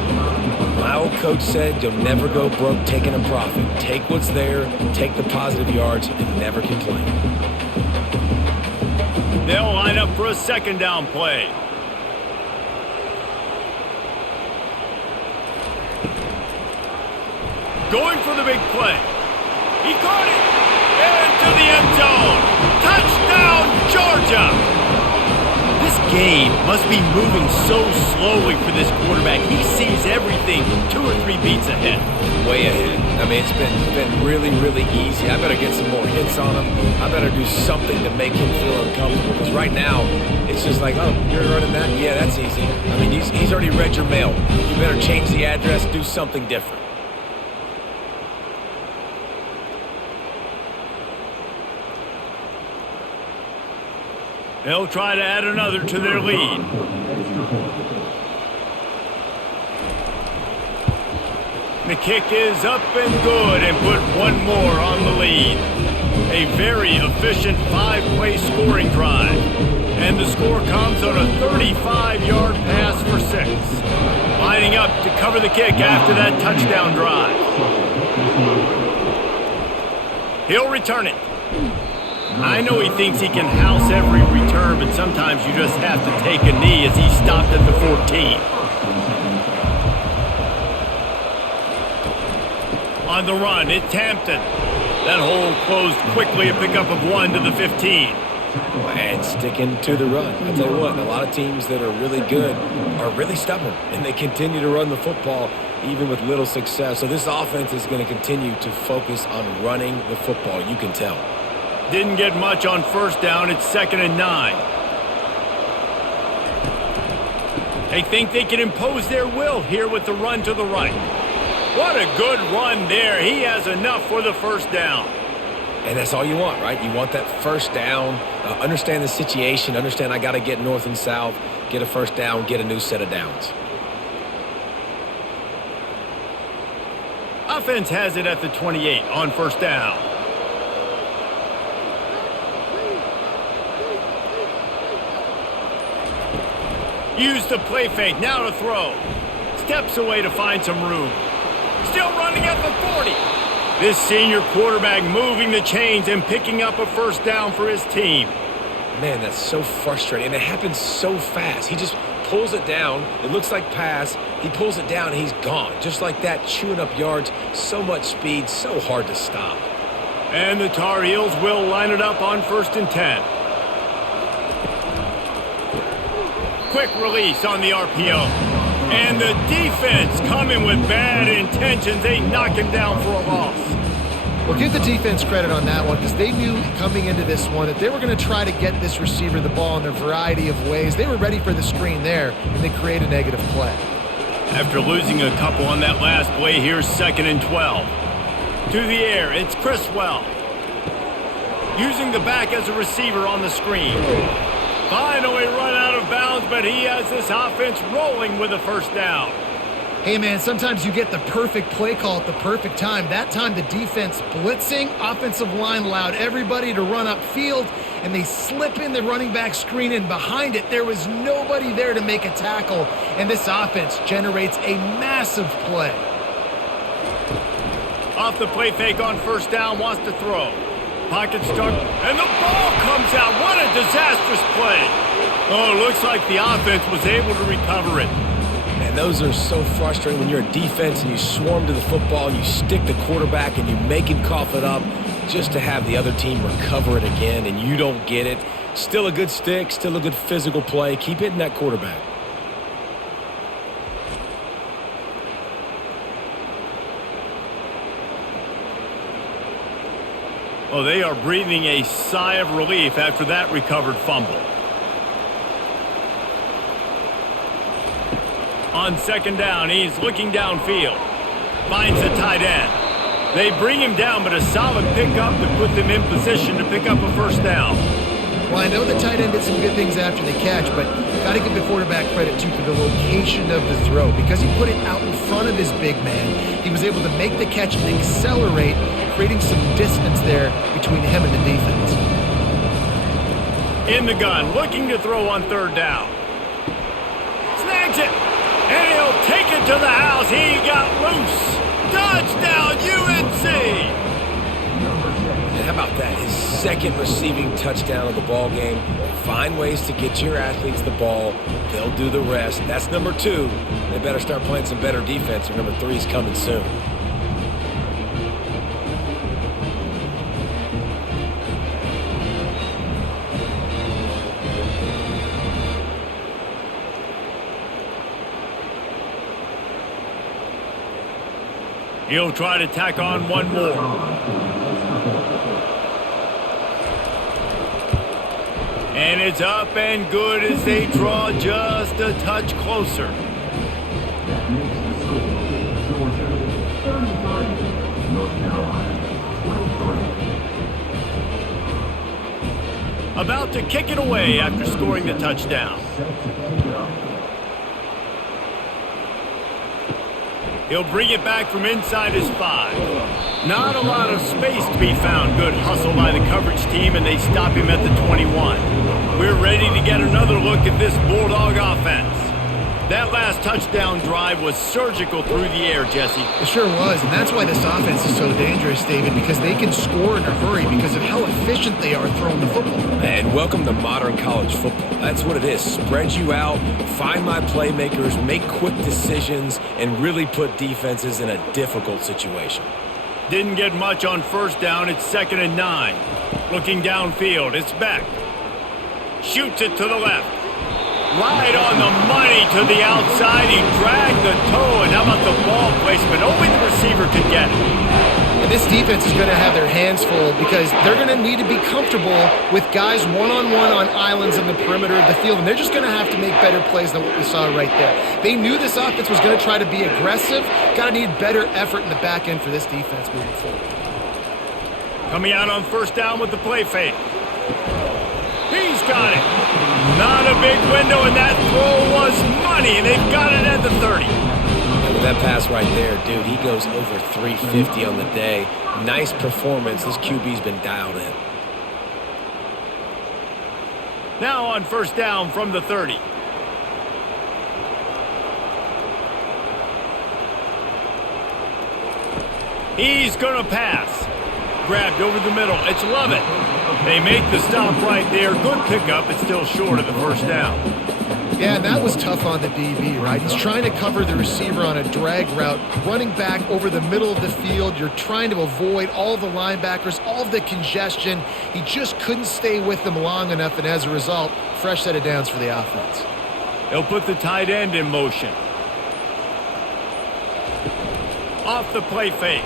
My old coach said you'll never go broke taking a profit. Take what's there, take the positive yards, and never complain. They'll line up for a 2nd down play. Going for the big play. He caught it. Into the end zone. Touchdown, Georgia. This game must be moving so slowly for this quarterback. He sees everything 2 or 3 beats ahead. Way ahead. I mean, it's been really, really easy. I better get some more hits on him. I better do something to make him feel uncomfortable. Because right now, it's just like, oh, you're running that? Yeah, that's easy. I mean, he's already read your mail. You better change the address, do something different. They'll try to add another to their lead. The kick is up and good and put one more on the lead. A very efficient 5-play scoring drive. And the score comes on a 35-yard pass for 6. Lining up to cover the kick after that touchdown drive. He'll return it. I know he thinks he can house every return, but sometimes you just have to take a knee as he stopped at the 14. On the run, it's Hampton. That hole closed quickly, a pickup of 1 to the 15. And sticking to the run. I'll tell you what, a lot of teams that are really good are really stubborn, and they continue to run the football even with little success. So this offense is going to continue to focus on running the football, you can tell. Didn't get much on first down. It's 2nd and 9. They think they can impose their will here with the run to the right. What a good run there. He has enough for the first down. And that's all you want, right? You want that first down, understand the situation, understand I got to get north and south, get a first down, get a new set of downs. Offense has it at the 28 on first down. Use the play fake, now to throw. Steps away to find some room. Still running at the 40. This senior quarterback moving the chains and picking up a first down for his team. Man, that's so frustrating, and it happens so fast. He just pulls it down. It looks like pass. He pulls it down, and he's gone. Just like that, chewing up yards. So much speed, so hard to stop. And the Tar Heels will line it up on 1st and 10. Quick release on the RPO. And the defense coming with bad intentions. They knock him down for a loss. Well, give the defense credit on that one because they knew coming into this one that they were going to try to get this receiver the ball in a variety of ways. They were ready for the screen there, and they create a negative play. After losing a couple on that last play, here's 2nd and 12. To the air, it's Criswell. Using the back as a receiver on the screen. Finally run out of bounds, but he has this offense rolling with a first down. Hey, man, sometimes you get the perfect play call at the perfect time. That time the defense blitzing, offensive line allowed everybody to run upfield, and they slip in the running back screen, and behind it there was nobody there to make a tackle, and this offense generates a massive play. Off the play fake on first down, wants to throw. Pocket stuck, and the ball comes out. What a disastrous play. Oh, looks like the offense was able to recover it. Man, those are so frustrating when you're a defense and you swarm to the football, you stick the quarterback and you make him cough it up just to have the other team recover it again, and you don't get it. Still a good stick, still a good physical play. Keep hitting that quarterback. Oh, they are breathing a sigh of relief after that recovered fumble. On 2nd down, he's looking downfield. Finds the tight end. They bring him down, but a solid pickup to put them in position to pick up a first down. Well, I know the tight end did some good things after the catch, but got to give the quarterback credit, too, for the location of the throw. Because he put it out in front of his big man, he was able to make the catch and accelerate, creating some distance there between him and the defense. In the gun, looking to throw on 3rd down. Snags it, and he'll take it to the house. He got loose. Touchdown, UNC! And how about that? His 2nd receiving touchdown of the ball game. Find ways to get your athletes the ball. They'll do the rest. That's number 2. They better start playing some better defense, or number 3 is coming soon. He'll try to tack on one more. And it's up and good as they draw just a touch closer. About to kick it away after scoring the touchdown. He'll bring it back from inside his 5. Not a lot of space to be found. Good hustle by the coverage team, and they stop him at the 21. We're ready to get another look at this Bulldog offense. That last touchdown drive was surgical through the air, Jesse. It sure was, and that's why this offense is so dangerous, David, because they can score in a hurry because of how efficient they are throwing the football. And welcome to modern college football. That's what it is. Spread you out, find my playmakers, make quick decisions, and really put defenses in a difficult situation. Didn't get much on first down. It's 2nd and 9. Looking downfield, it's Beck. Shoots it to the left. Right on the money to the outside. He dragged the toe, and how about the ball placement? Only the receiver could get it. And this defense is going to have their hands full because they're going to need to be comfortable with guys one-on-one on islands in the perimeter of the field, and they're just going to have to make better plays than what we saw right there. They knew this offense was going to try to be aggressive. Got to need better effort in the back end for this defense moving forward. Coming out on first down with the play fake. He's got it. Not a big window, and that throw was money, and they've got it at the 30. And with that pass right there, dude, he goes over 350 on the day. Nice performance. This QB's been dialed in. Now on first down from the 30. He's going to pass. Grabbed over the middle. It's Lovett. They make the stop right there. Good pickup. It's still short of the first down. Yeah, and that was tough on the DB, right? He's trying to cover the receiver on a drag route, running back over the middle of the field. You're trying to avoid all the linebackers, all of the congestion. He just couldn't stay with them long enough, and as a result, fresh set of downs for the offense. They'll put the tight end in motion. Off the play fake.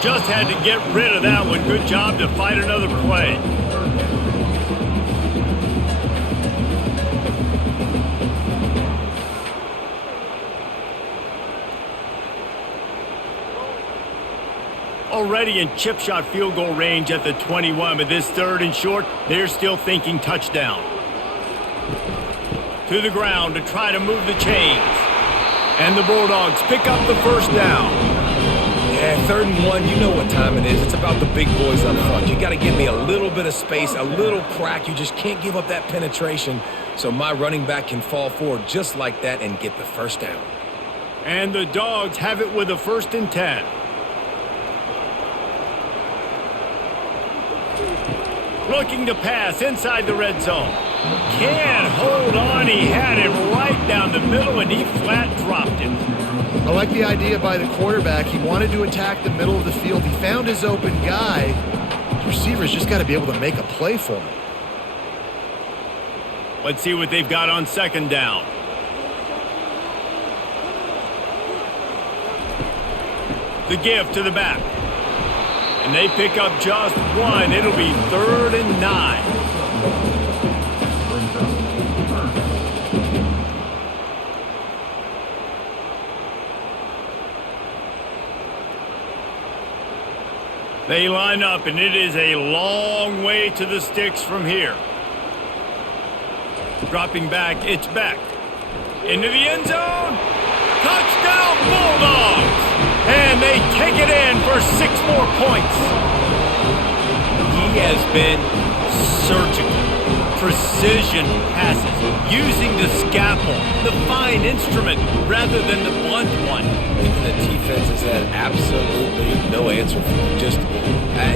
Just had to get rid of that one. Good job to fight another play. Already in chip shot field goal range at the 21, but this third and short, they're still thinking touchdown. To the ground to try to move the chains. And the Bulldogs pick up the first down. Yeah, 3rd and 1, you know what time it is. It's about the big boys up front. You got to give me a little bit of space, a little crack. You just can't give up that penetration. So my running back can fall forward just like that and get the first down. And the Dogs have it with a 1st and 10. Looking to pass inside the red zone. Can't hold on. He had it right down the middle, and he flat dropped it. I like the idea by the quarterback. He wanted to attack the middle of the field. He found his open guy. The receiver's just got to be able to make a play for him. Let's see what they've got on 2nd down. The give to the back. And they pick up just one. It'll be 3rd and 9. They line up, and it is a long way to the sticks from here. Dropping back, it's Beck. Into the end zone. Touchdown, Bulldogs! And they take it in for 6 more points. He has been surgical. Precision passes, using the scalpel, the fine instrument, rather than the blunt one. The defense has had absolutely no answer for him. Just,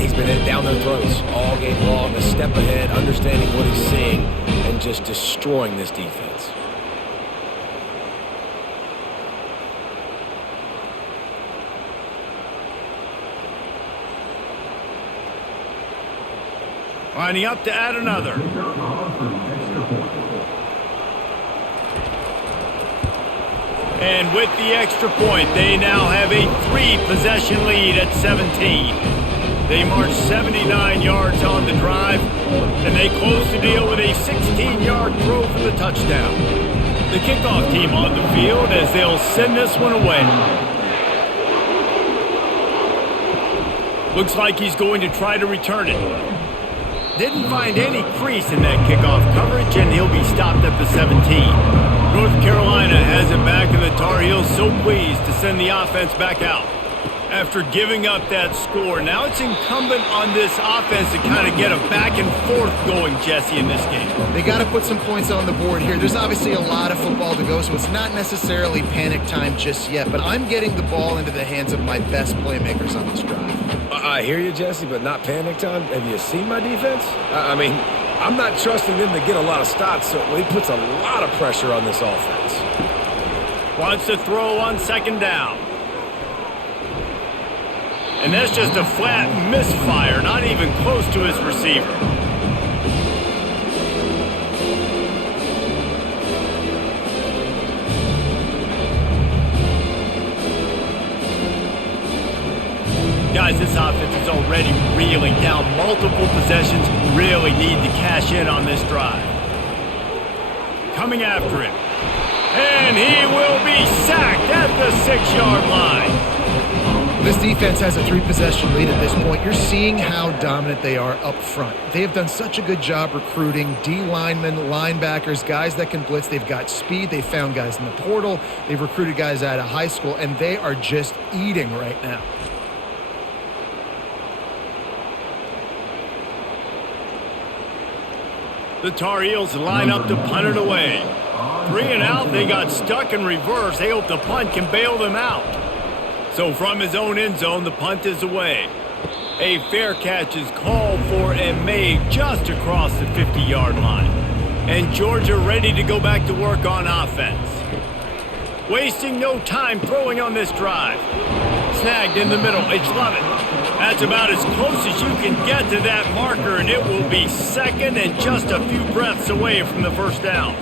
he's been down their throats all game long, a step ahead, understanding what he's seeing, and just destroying this defense. Lining up to add another. And with the extra point, they now have a 3-possession lead at 17. They march 79 yards on the drive, and they close the deal with a 16-yard throw for the touchdown. The kickoff team on the field as they'll send this one away. Looks like he's going to try to return it. Didn't find any crease in that kickoff coverage, and he'll be stopped at the 17. North Carolina has it back, and the Tar Heels so pleased to send the offense back out. After giving up that score, now it's incumbent on this offense to kind of get a back and forth going, Jesse, in this game. They got to put some points on the board here. There's obviously a lot of football to go, so it's not necessarily panic time just yet, but I'm getting the ball into the hands of my best playmakers on this drive. I hear you, Jesse, but not panic time. Have you seen my defense? I mean, I'm not trusting them to get a lot of stops, so he puts a lot of pressure on this offense. Wants to throw on 2nd down. And that's just a flat misfire, not even close to his receiver. guys, this offense is already reeling down multiple possessions. Really need to cash in on this drive. Coming after him. And he will be sacked at the 6-yard line. This defense has a 3-possession lead at this point. You're seeing how dominant they are up front. They have done such a good job recruiting D linemen, linebackers, guys that can blitz. They've got speed. They've found guys in the portal. They've recruited guys out of high school, and they are just eating right now. The Tar Heels line up to punt it away. 3 and out, they got stuck in reverse. They hope the punt can bail them out. So from his own end zone, the punt is away. A fair catch is called for and made just across the 50-yard line. And Georgia ready to go back to work on offense. Wasting no time throwing on this drive. Snagged in the middle. It's Lovett. That's about as close as you can get to that marker, and it will be second and just a few breaths away from the first down.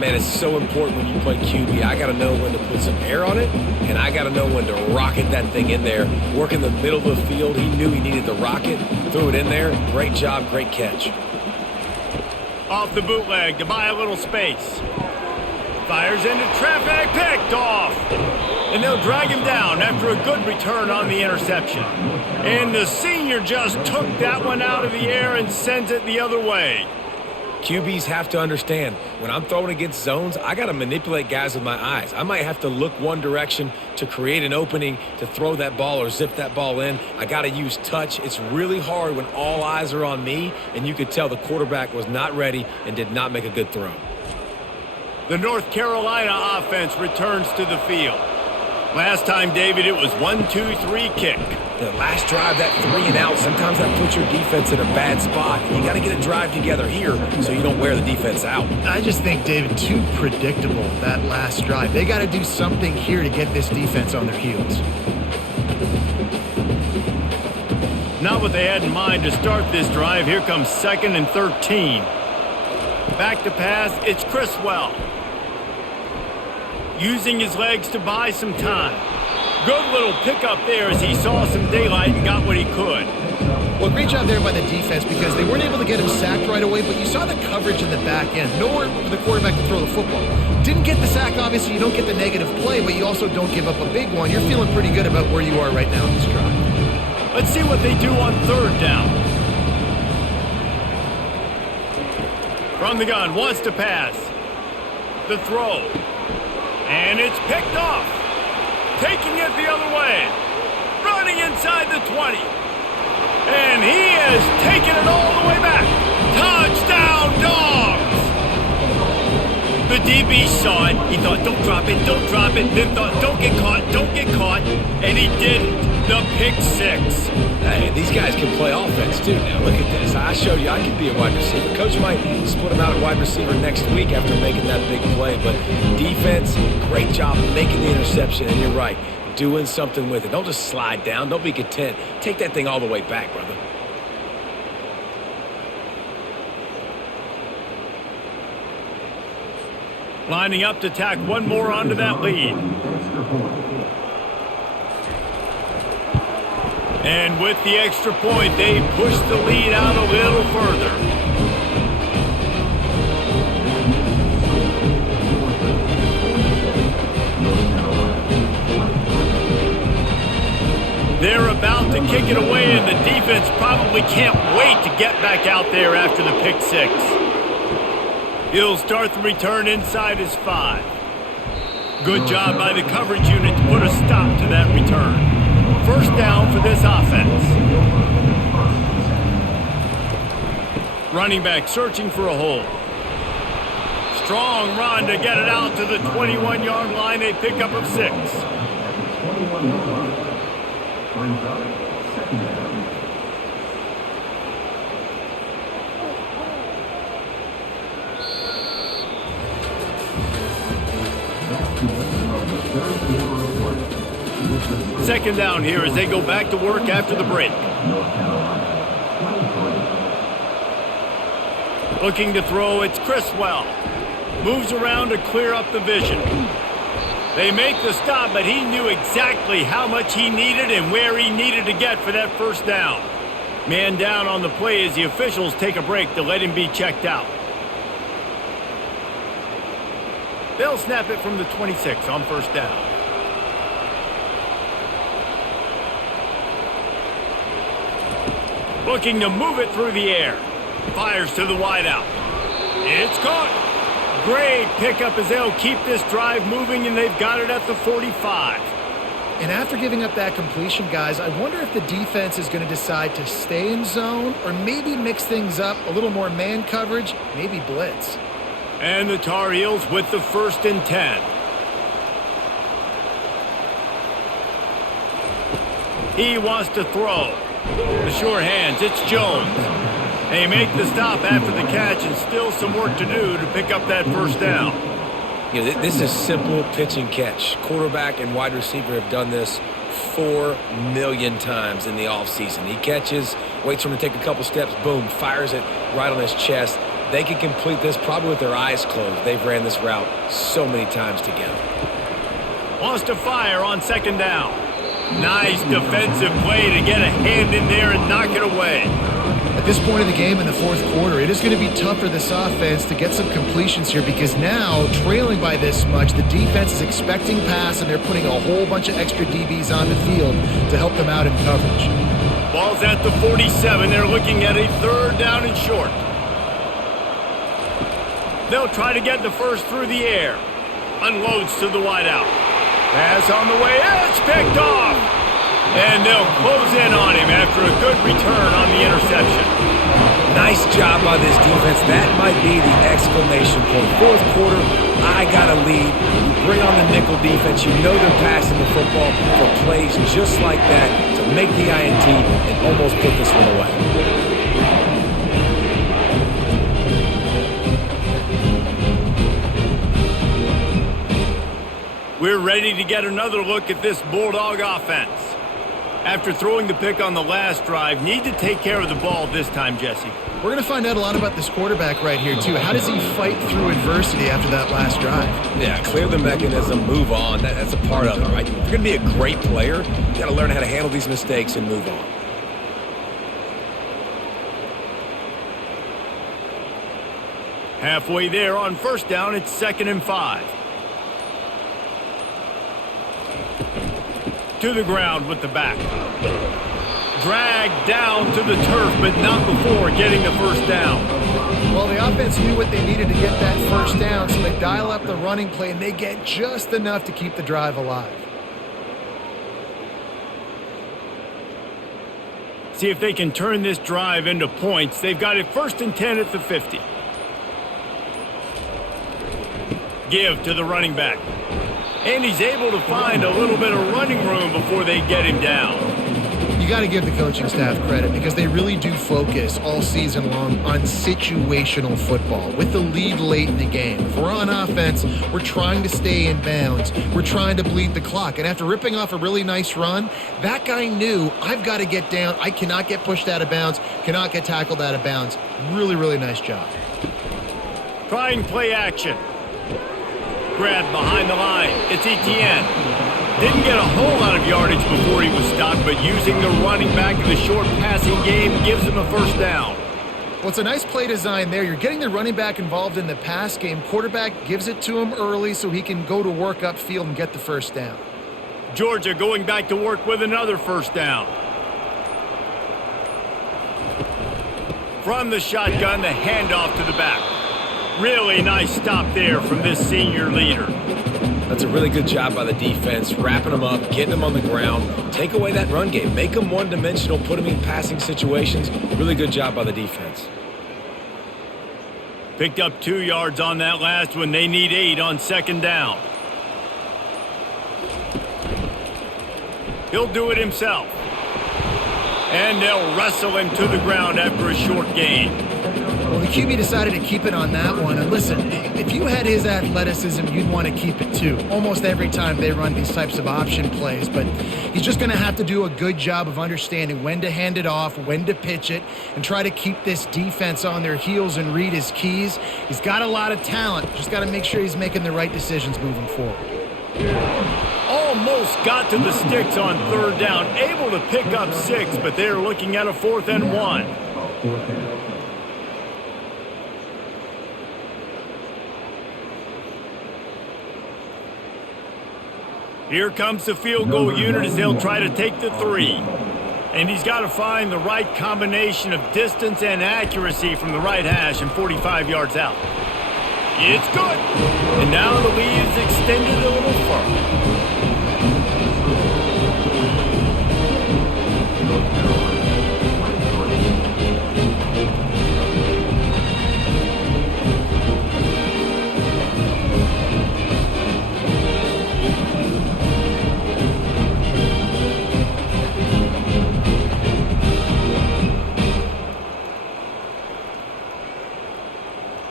Man, it's so important when you play QB. I got to know when to put some air on it, and I got to know when to rocket that thing in there. Work in the middle of the field. He knew he needed the rocket. Threw it in there. Great job, great catch. Off the bootleg to buy a little space. Fires into traffic, picked off. And they'll drag him down after a good return on the interception. And the senior just took that one out of the air and sends it the other way. QBs have to understand, when I'm throwing against zones, I got to manipulate guys with my eyes. I might have to look one direction to create an opening to throw that ball or zip that ball in. I got to use touch. It's really hard when all eyes are on me, and you could tell the quarterback was not ready and did not make a good throw. The North Carolina offense returns to the field. Last time, David, it was 1-2-3 kick. The last drive, that 3 and out, sometimes that puts your defense in a bad spot. You got to get a drive together here so you don't wear the defense out. I just think, David, too predictable, that last drive. They got to do something here to get this defense on their heels. Not what they had in mind to start this drive. Here comes 2nd and 13. Back to pass, it's Criswell. Using his legs to buy some time. Good little pickup there as he saw some daylight and got what he could. Well, great job there by the defense because they weren't able to get him sacked right away, but you saw the coverage in the back end. Nowhere for the quarterback to throw the football. Didn't get the sack, obviously. You don't get the negative play, but you also don't give up a big one. You're feeling pretty good about where you are right now in this drive. Let's see what they do on 3rd down. From the gun, wants to pass. The throw. And it's picked off. Taking it the other way. Running inside the 20. And he has taken it all the way back. Touchdown, Dogs! The DB saw it. He thought, don't drop it, don't drop it. Then thought, don't get caught. And he didn't. The pick 6. Hey, these guys can play offense too now. Look at this. I showed you I could be a wide receiver. Coach might split them out at wide receiver next week after making that big play. But defense, great job making the interception. And you're right, doing something with it. Don't just slide down. Don't be content. Take that thing all the way back, brother. Lining up to tack one more onto that lead. And with the extra point, they push the lead out a little further. They're about to kick it away, and the defense probably can't wait to get back out there after the pick 6. He'll start the return inside his 5. Good job by the coverage unit to put a stop to that return. First down for this offense. Running back searching for a hole. Strong run to get it out to the 21-yard line. A pickup of 6. Second down here as they go back to work after the break. Looking to throw, it's Criswell. Moves around to clear up the vision. They make the stop, but he knew exactly how much he needed and where he needed to get for that first down. Man down on the play as the officials take a break to let him be checked out. They'll snap it from the 26 on first down. Looking to move it through the air. Fires to the wideout. It's caught. Great pickup as they'll keep this drive moving, and they've got it at the 45. And after giving up that completion, guys, I wonder if the defense is going to decide to stay in zone or maybe mix things up, a little more man coverage, maybe blitz. And the Tar Heels with the 1st and 10. He wants to throw. The sure hands, it's Jones. They make the stop after the catch, and still some work to do to pick up that first down. You know, this is simple pitch and catch. Quarterback and wide receiver have done this 4 million times in the offseason. He catches, waits for him to take a couple steps, boom, fires it right on his chest. They can complete this probably with their eyes closed. They've ran this route so many times together. Wants to fire on 2nd down. Nice defensive play to get a hand in there and knock it away. At this point in the game in the 4th quarter, it is going to be tough for this offense to get some completions here because now, trailing by this much, the defense is expecting pass and they're putting a whole bunch of extra DBs on the field to help them out in coverage. Ball's at the 47. They're looking at a 3rd down and short. They'll try to get the first through the air. Unloads to the wideout. Pass on the way. It's picked off. And they'll close in on him after a good return on the interception. Nice job by this defense. That might be the exclamation point. 4th quarter, I got a lead. You bring on the nickel defense. You know they're passing the football for plays just like that to make the INT and almost put this one away. We're ready to get another look at this Bulldog offense. After throwing the pick on the last drive, need to take care of the ball this time, Jesse. We're going to find out a lot about this quarterback right here, too. How does he fight through adversity after that last drive? Yeah, clear the mechanism, move on. That's a part of it, right? If you're going to be a great player, you got to learn how to handle these mistakes and move on. Halfway there on 1st down, it's 2nd and 5. To the ground with the back. Dragged down to the turf, but not before getting the first down. Well, the offense knew what they needed to get that first down, so they dial up the running play, and they get just enough to keep the drive alive. See if they can turn this drive into points. They've got it 1st and 10 at the 50. Give to the running back. And he's able to find a little bit of running room before they get him down. You got to give the coaching staff credit because they really do focus all season long on situational football with the lead late in the game. If we're on offense, we're trying to stay in bounds. We're trying to bleed the clock. And after ripping off a really nice run, that guy knew, I've got to get down. I cannot get pushed out of bounds, cannot get tackled out of bounds. Really, really nice job. Trying play action. Grab behind the line. It's Etienne. Didn't get a whole lot of yardage before he was stopped, but using the running back in the short passing game gives him a first down. Well, it's a nice play design there. You're getting the running back involved in the pass game. Quarterback gives it to him early so he can go to work upfield and get the first down. Georgia going back to work with another first down. From the shotgun, the handoff to the back. Really nice stop there from this senior leader. That's a really good job by the defense, wrapping them up, getting them on the ground. Take away that run game. Make them one-dimensional, put them in passing situations. Really good job by the defense. Picked up 2 yards on that last one. They need 8 on 2nd down. He'll do it himself. And they'll wrestle him to the ground after a short gain. Well, the QB decided to keep it on that one. And listen, if you had his athleticism, you'd want to keep it too. Almost every time they run these types of option plays. But he's just going to have to do a good job of understanding when to hand it off, when to pitch it, and try to keep this defense on their heels and read his keys. He's got a lot of talent. Just got to make sure he's making the right decisions moving forward. Almost got to the sticks on third down. Able to pick up 6, but they're looking at a 4th and 1. Here comes the field goal unit as they'll try to take the 3. And he's got to find the right combination of distance and accuracy from the right hash and 45 yards out. It's good. And now the lead is extended a little further.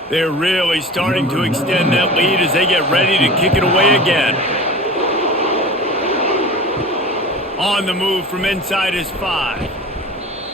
They're really starting to extend that lead as they get ready to kick it away again. On the move from inside is 5.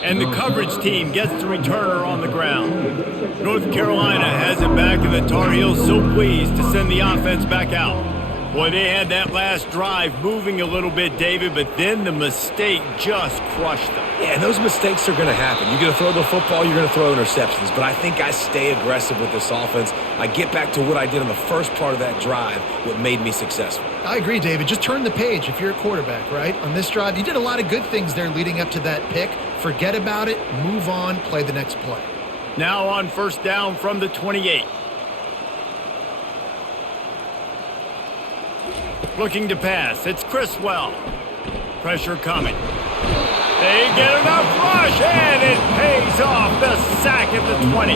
And the coverage team gets the returner on the ground. North Carolina has it back, and the Tar Heels so pleased to send the offense back out. Boy, they had that last drive moving a little bit, David, but then the mistake just crushed them. Yeah, and those mistakes are going to happen. You're going to throw the football, you're going to throw interceptions. But I think I stay aggressive with this offense. I get back to what I did on the first part of that drive, what made me successful. I agree, David. Just turn the page if you're a quarterback, right? On this drive, you did a lot of good things there leading up to that pick. Forget about it, move on, play the next play. Now on first down from the 28. Looking to pass. It's Criswell. Pressure coming. They get enough rush, and it pays off. The sack at the 20.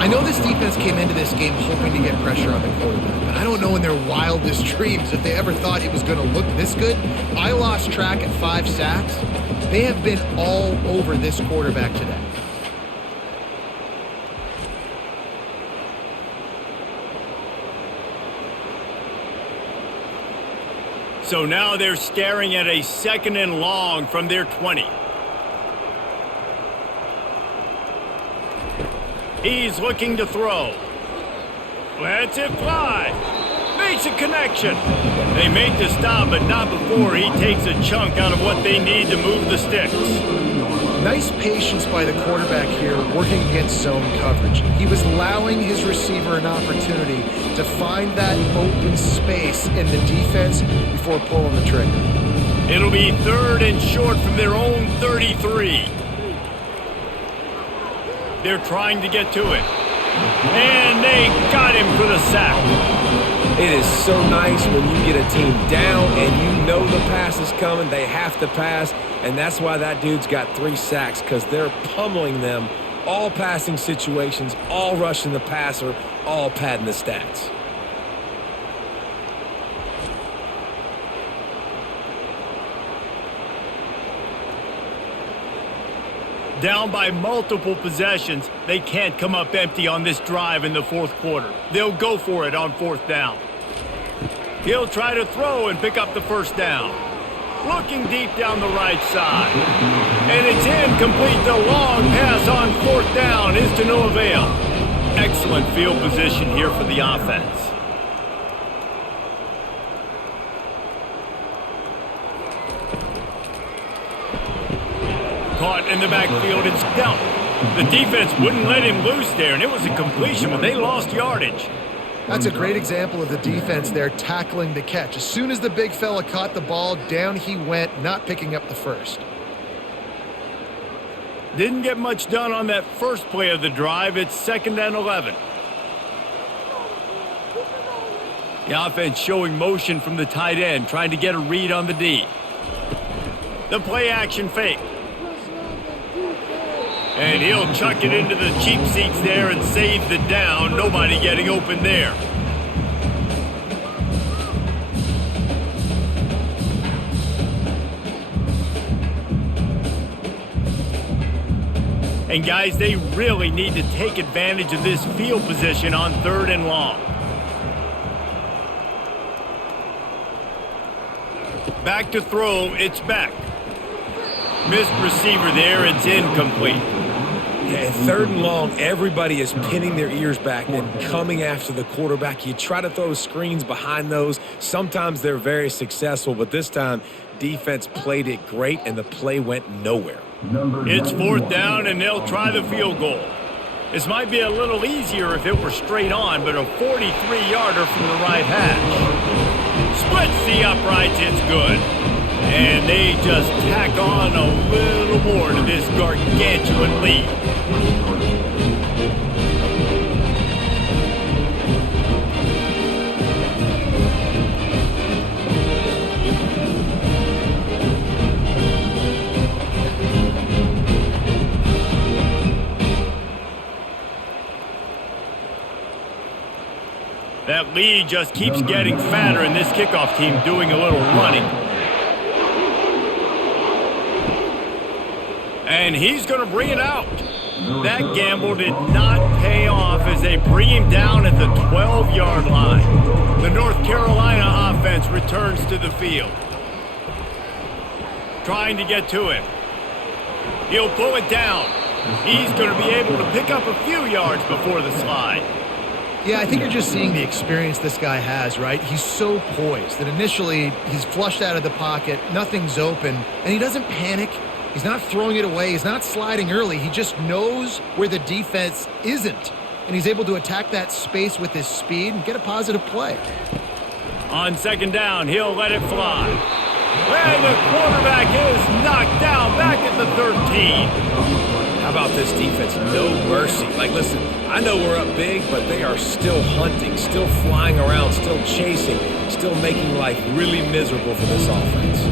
I know this defense came into this game hoping to get pressure on the quarterback, but I don't know in their wildest dreams if they ever thought it was going to look this good. I lost track at 5 sacks. They have been all over this quarterback today. So now they're staring at a 2nd and long from their 20. He's looking to throw. Lets it fly. Makes a connection. They make the stop, but not before he takes a chunk out of what they need to move the sticks. Nice patience by the quarterback here working against zone coverage. He was allowing his receiver an opportunity to find that open space in the defense before pulling the trigger. It'll be 3rd and short from their own 33. They're trying to get to it. And they got him for the sack. It is so nice when you get a team down and you know the pass is coming. They have to pass, and that's why that dude's got 3 sacks, because they're pummeling them. All passing situations, all rushing the passer, all padding the stats. Down by multiple possessions, they can't come up empty on this drive in the 4th quarter. They'll go for it on 4th down. He'll try to throw and pick up the first down. Looking deep down the right side. And it's incomplete. The long pass on 4th down is to no avail. Excellent field position here for the offense. Caught in the backfield, it's dealt. The defense wouldn't let him loose there, and it was a completion, but they lost yardage. That's a great example of the defense there tackling the catch. As soon as the big fella caught the ball, down he went, not picking up the first. Didn't get much done on that first play of the drive. It's 2nd and 11. The offense showing motion from the tight end, trying to get a read on the D. The play action fake. And he'll chuck it into the cheap seats there and save the down. Nobody getting open there. And guys, they really need to take advantage of this field position on 3rd and long. Back to throw, it's back. Missed receiver there, it's incomplete. Yeah, and 3rd and long, everybody is pinning their ears back and coming after the quarterback. You try to throw screens behind those. Sometimes they're very successful, but this time, defense played it great, and the play went nowhere. It's 4th down, and they'll try the field goal. This might be a little easier if it were straight on, but a 43-yarder from the right hash. Splits the uprights, it's good. And they just tack on a little more to this gargantuan lead. That lead just keeps getting fatter, and this kickoff team doing a little running. And he's going to bring it out. That gamble did not pay off as they bring him down at the 12-yard line. The North Carolina offense returns to the field. Trying to get to him. He'll pull it down. He's going to be able to pick up a few yards before the slide. Yeah, I think you're just seeing the experience this guy has, right? He's so poised that initially he's flushed out of the pocket, nothing's open, and he doesn't panic. He's not throwing it away. He's not sliding early. He just knows where the defense isn't, and he's able to attack that space with his speed and get a positive play. On 2nd down, he'll let it fly. And the quarterback is knocked down back at the 13. How about this defense? No mercy. Like, listen, I know we're up big, but they are still hunting, still flying around, still chasing, still making life really miserable for this offense.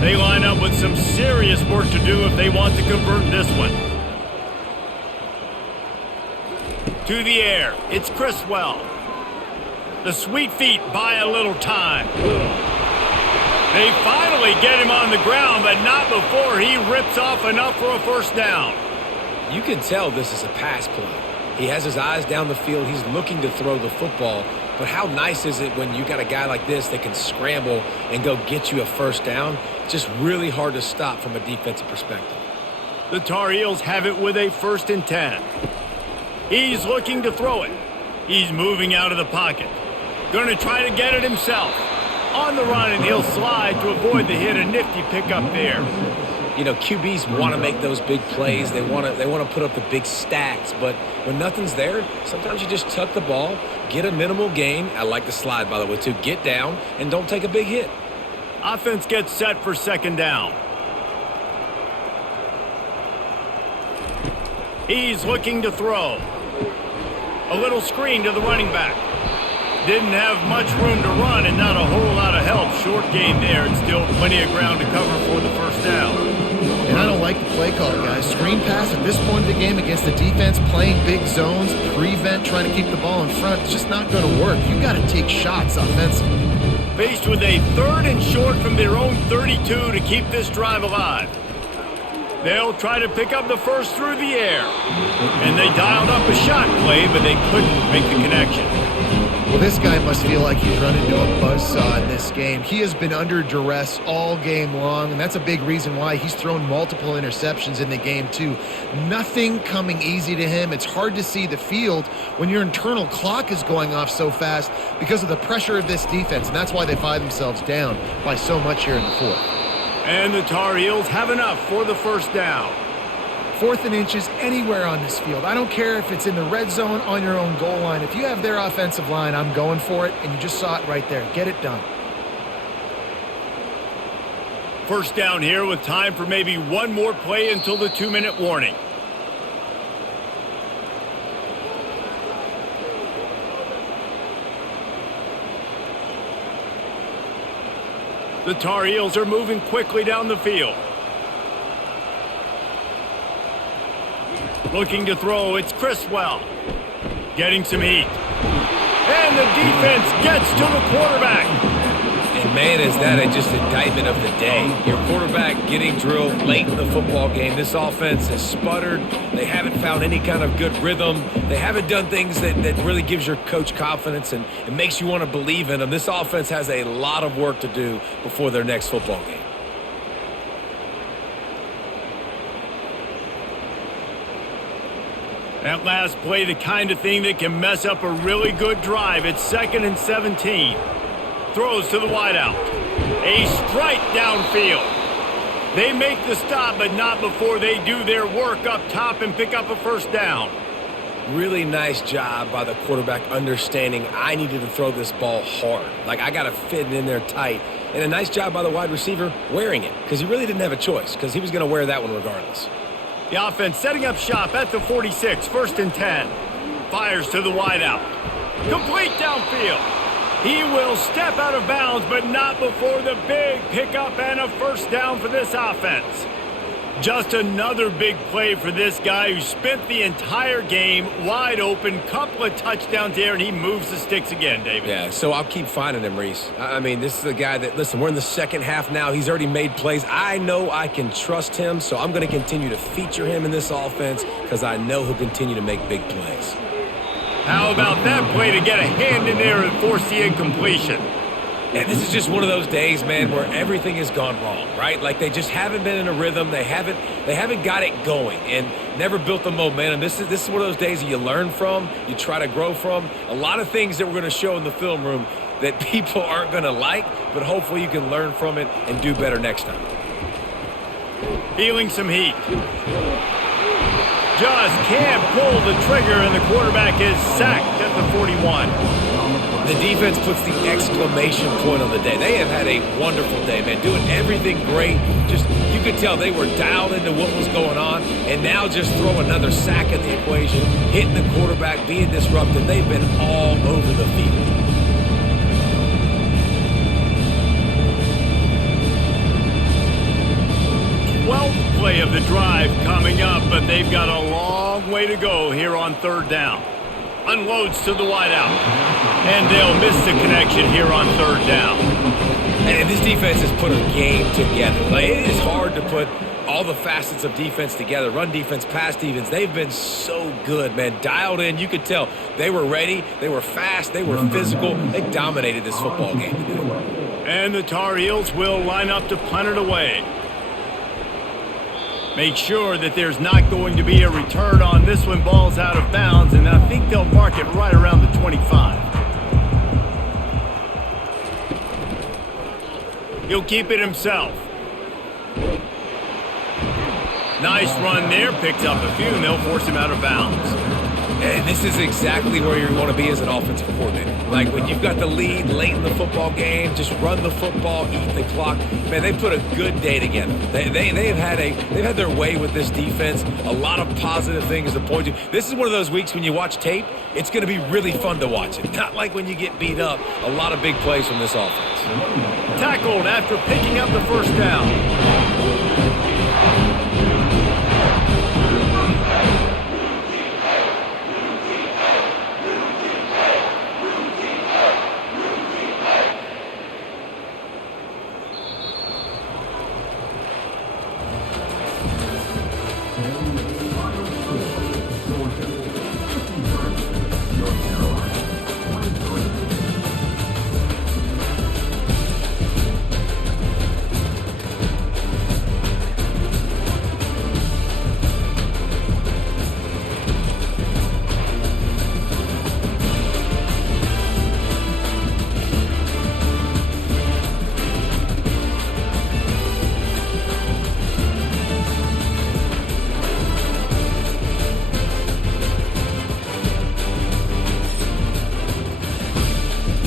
They line up with some serious work to do if they want to convert this one. To the air, it's Criswell. The sweet feet buy a little time. They finally get him on the ground, but not before he rips off enough for a 1st down. You can tell this is a pass play. He has his eyes down the field. He's looking to throw the football. But how nice is it when you got a guy like this that can scramble and go get you a 1st down? It's just really hard to stop from a defensive perspective. The Tar Heels have it with a 1st and 10. He's looking to throw it. He's moving out of the pocket. Going to try to get it himself. On the run, and he'll slide to avoid the hit. A nifty pickup there. You know, QBs want to make those big plays. They want to put up the big stacks. But when nothing's there, sometimes you just tuck the ball, get a minimal gain. I like the slide, by the way, too. Get down and don't take a big hit. Offense gets set for 2nd down. He's looking to throw. A little screen to the running back. Didn't have much room to run and not a whole lot of help. Short game there and still plenty of ground to cover for the 1st down. And I don't like the play call, guys. Screen pass at this point of the game against the defense playing big zones, prevent, trying to keep the ball in front. It's just not going to work. You got to take shots offensively. Faced with a 3rd and short from their own 32 to keep this drive alive. They'll try to pick up the 1st through the air. And they dialed up a shot play, but they couldn't make the connection. Well, this guy must feel like he's run into a buzzsaw in this game. He has been under duress all game long, and that's a big reason why he's thrown multiple interceptions in the game, too. Nothing coming easy to him. It's hard to see the field when your internal clock is going off so fast because of the pressure of this defense, and that's why they find themselves down by so much here in the 4th. And the Tar Heels have enough for the 1st down. 4th and inches anywhere on this field. I don't care if it's in the red zone on your own goal line. If you have their offensive line, I'm going for it, and you just saw it right there. Get it done. 1st down here with time for maybe one more play until the 2-minute warning. The Tar Heels are moving quickly down the field. Looking to throw, it's Criswell. Getting some heat. And the defense gets to the quarterback. Man, is that just indictment of the day. Your quarterback getting drilled late in the football game. This offense has sputtered. They haven't found any kind of good rhythm. They haven't done things that really gives your coach confidence and it makes you want to believe in them. This offense has a lot of work to do before their next football game. That last play, the kind of thing that can mess up a really good drive. It's 2nd and 17. Throws to the wideout. A strike downfield. They make the stop, but not before they do their work up top and pick up a first down. Really nice job by the quarterback understanding I needed to throw this ball hard. Like, I got to fit it in there tight. And a nice job by the wide receiver wearing it because he really didn't have a choice because he was going to wear that one regardless. The offense setting up shop at the 46, 1st and 10. Fires to the wideout. Complete downfield. He will step out of bounds, but not before the big pickup and a first down for this offense. Just another big play for this guy who spent the entire game wide open. Couple of touchdowns there, and he moves the sticks again, David. Yeah, so I'll keep finding him, Reese. I mean, this is a guy that, listen, we're in the second half now. He's already made plays. I know I can trust him, so I'm going to continue to feature him in this offense because I know he'll continue to make big plays. How about that play to get a hand in there and force the incompletion? And this is just one of those days, man, where everything has gone wrong, right? Like they just haven't been in a rhythm. They haven't got it going and never built the momentum. This is one of those days that you learn from, you try to grow from. A lot of things that we're going to show in the film room that people aren't going to like, but hopefully you can learn from it and do better next time. Feeling some heat. Just can't pull the trigger, and the quarterback is sacked at the 41. The defense puts the exclamation point on the day. They have had a wonderful day, man, doing everything great. Just, you could tell they were dialed into what was going on, and now just throw another sack in the equation, hitting the quarterback, being disruptive. They've been all over the field. Play of the drive coming up, but they've got a long way to go here on 3rd down. Unloads to the wideout, and they'll miss the connection here on 3rd down. And this defense has put a game together. Like, it is hard to put all the facets of defense together. Run defense, pass defense. They've been so good, man. Dialed in. You could tell they were ready. They were fast. They were physical. They dominated this football game today. And the Tar Heels will line up to punt it away. Make sure that there's not going to be a return on this one. Ball's out of bounds, and I think they'll mark it right around the 25. He'll keep it himself. Nice run there. Picks up a few, and they'll force him out of bounds. And this is exactly where you want to be as an offensive coordinator. Like when you've got the lead late in the football game, just run the football, eat the clock. Man, they put a good day together. They've had their way with this defense. A lot of positive things to point to. This is one of those weeks when you watch tape, it's going to be really fun to watch it. Not like when you get beat up. A lot of big plays from this offense. Tackled after picking up the first down.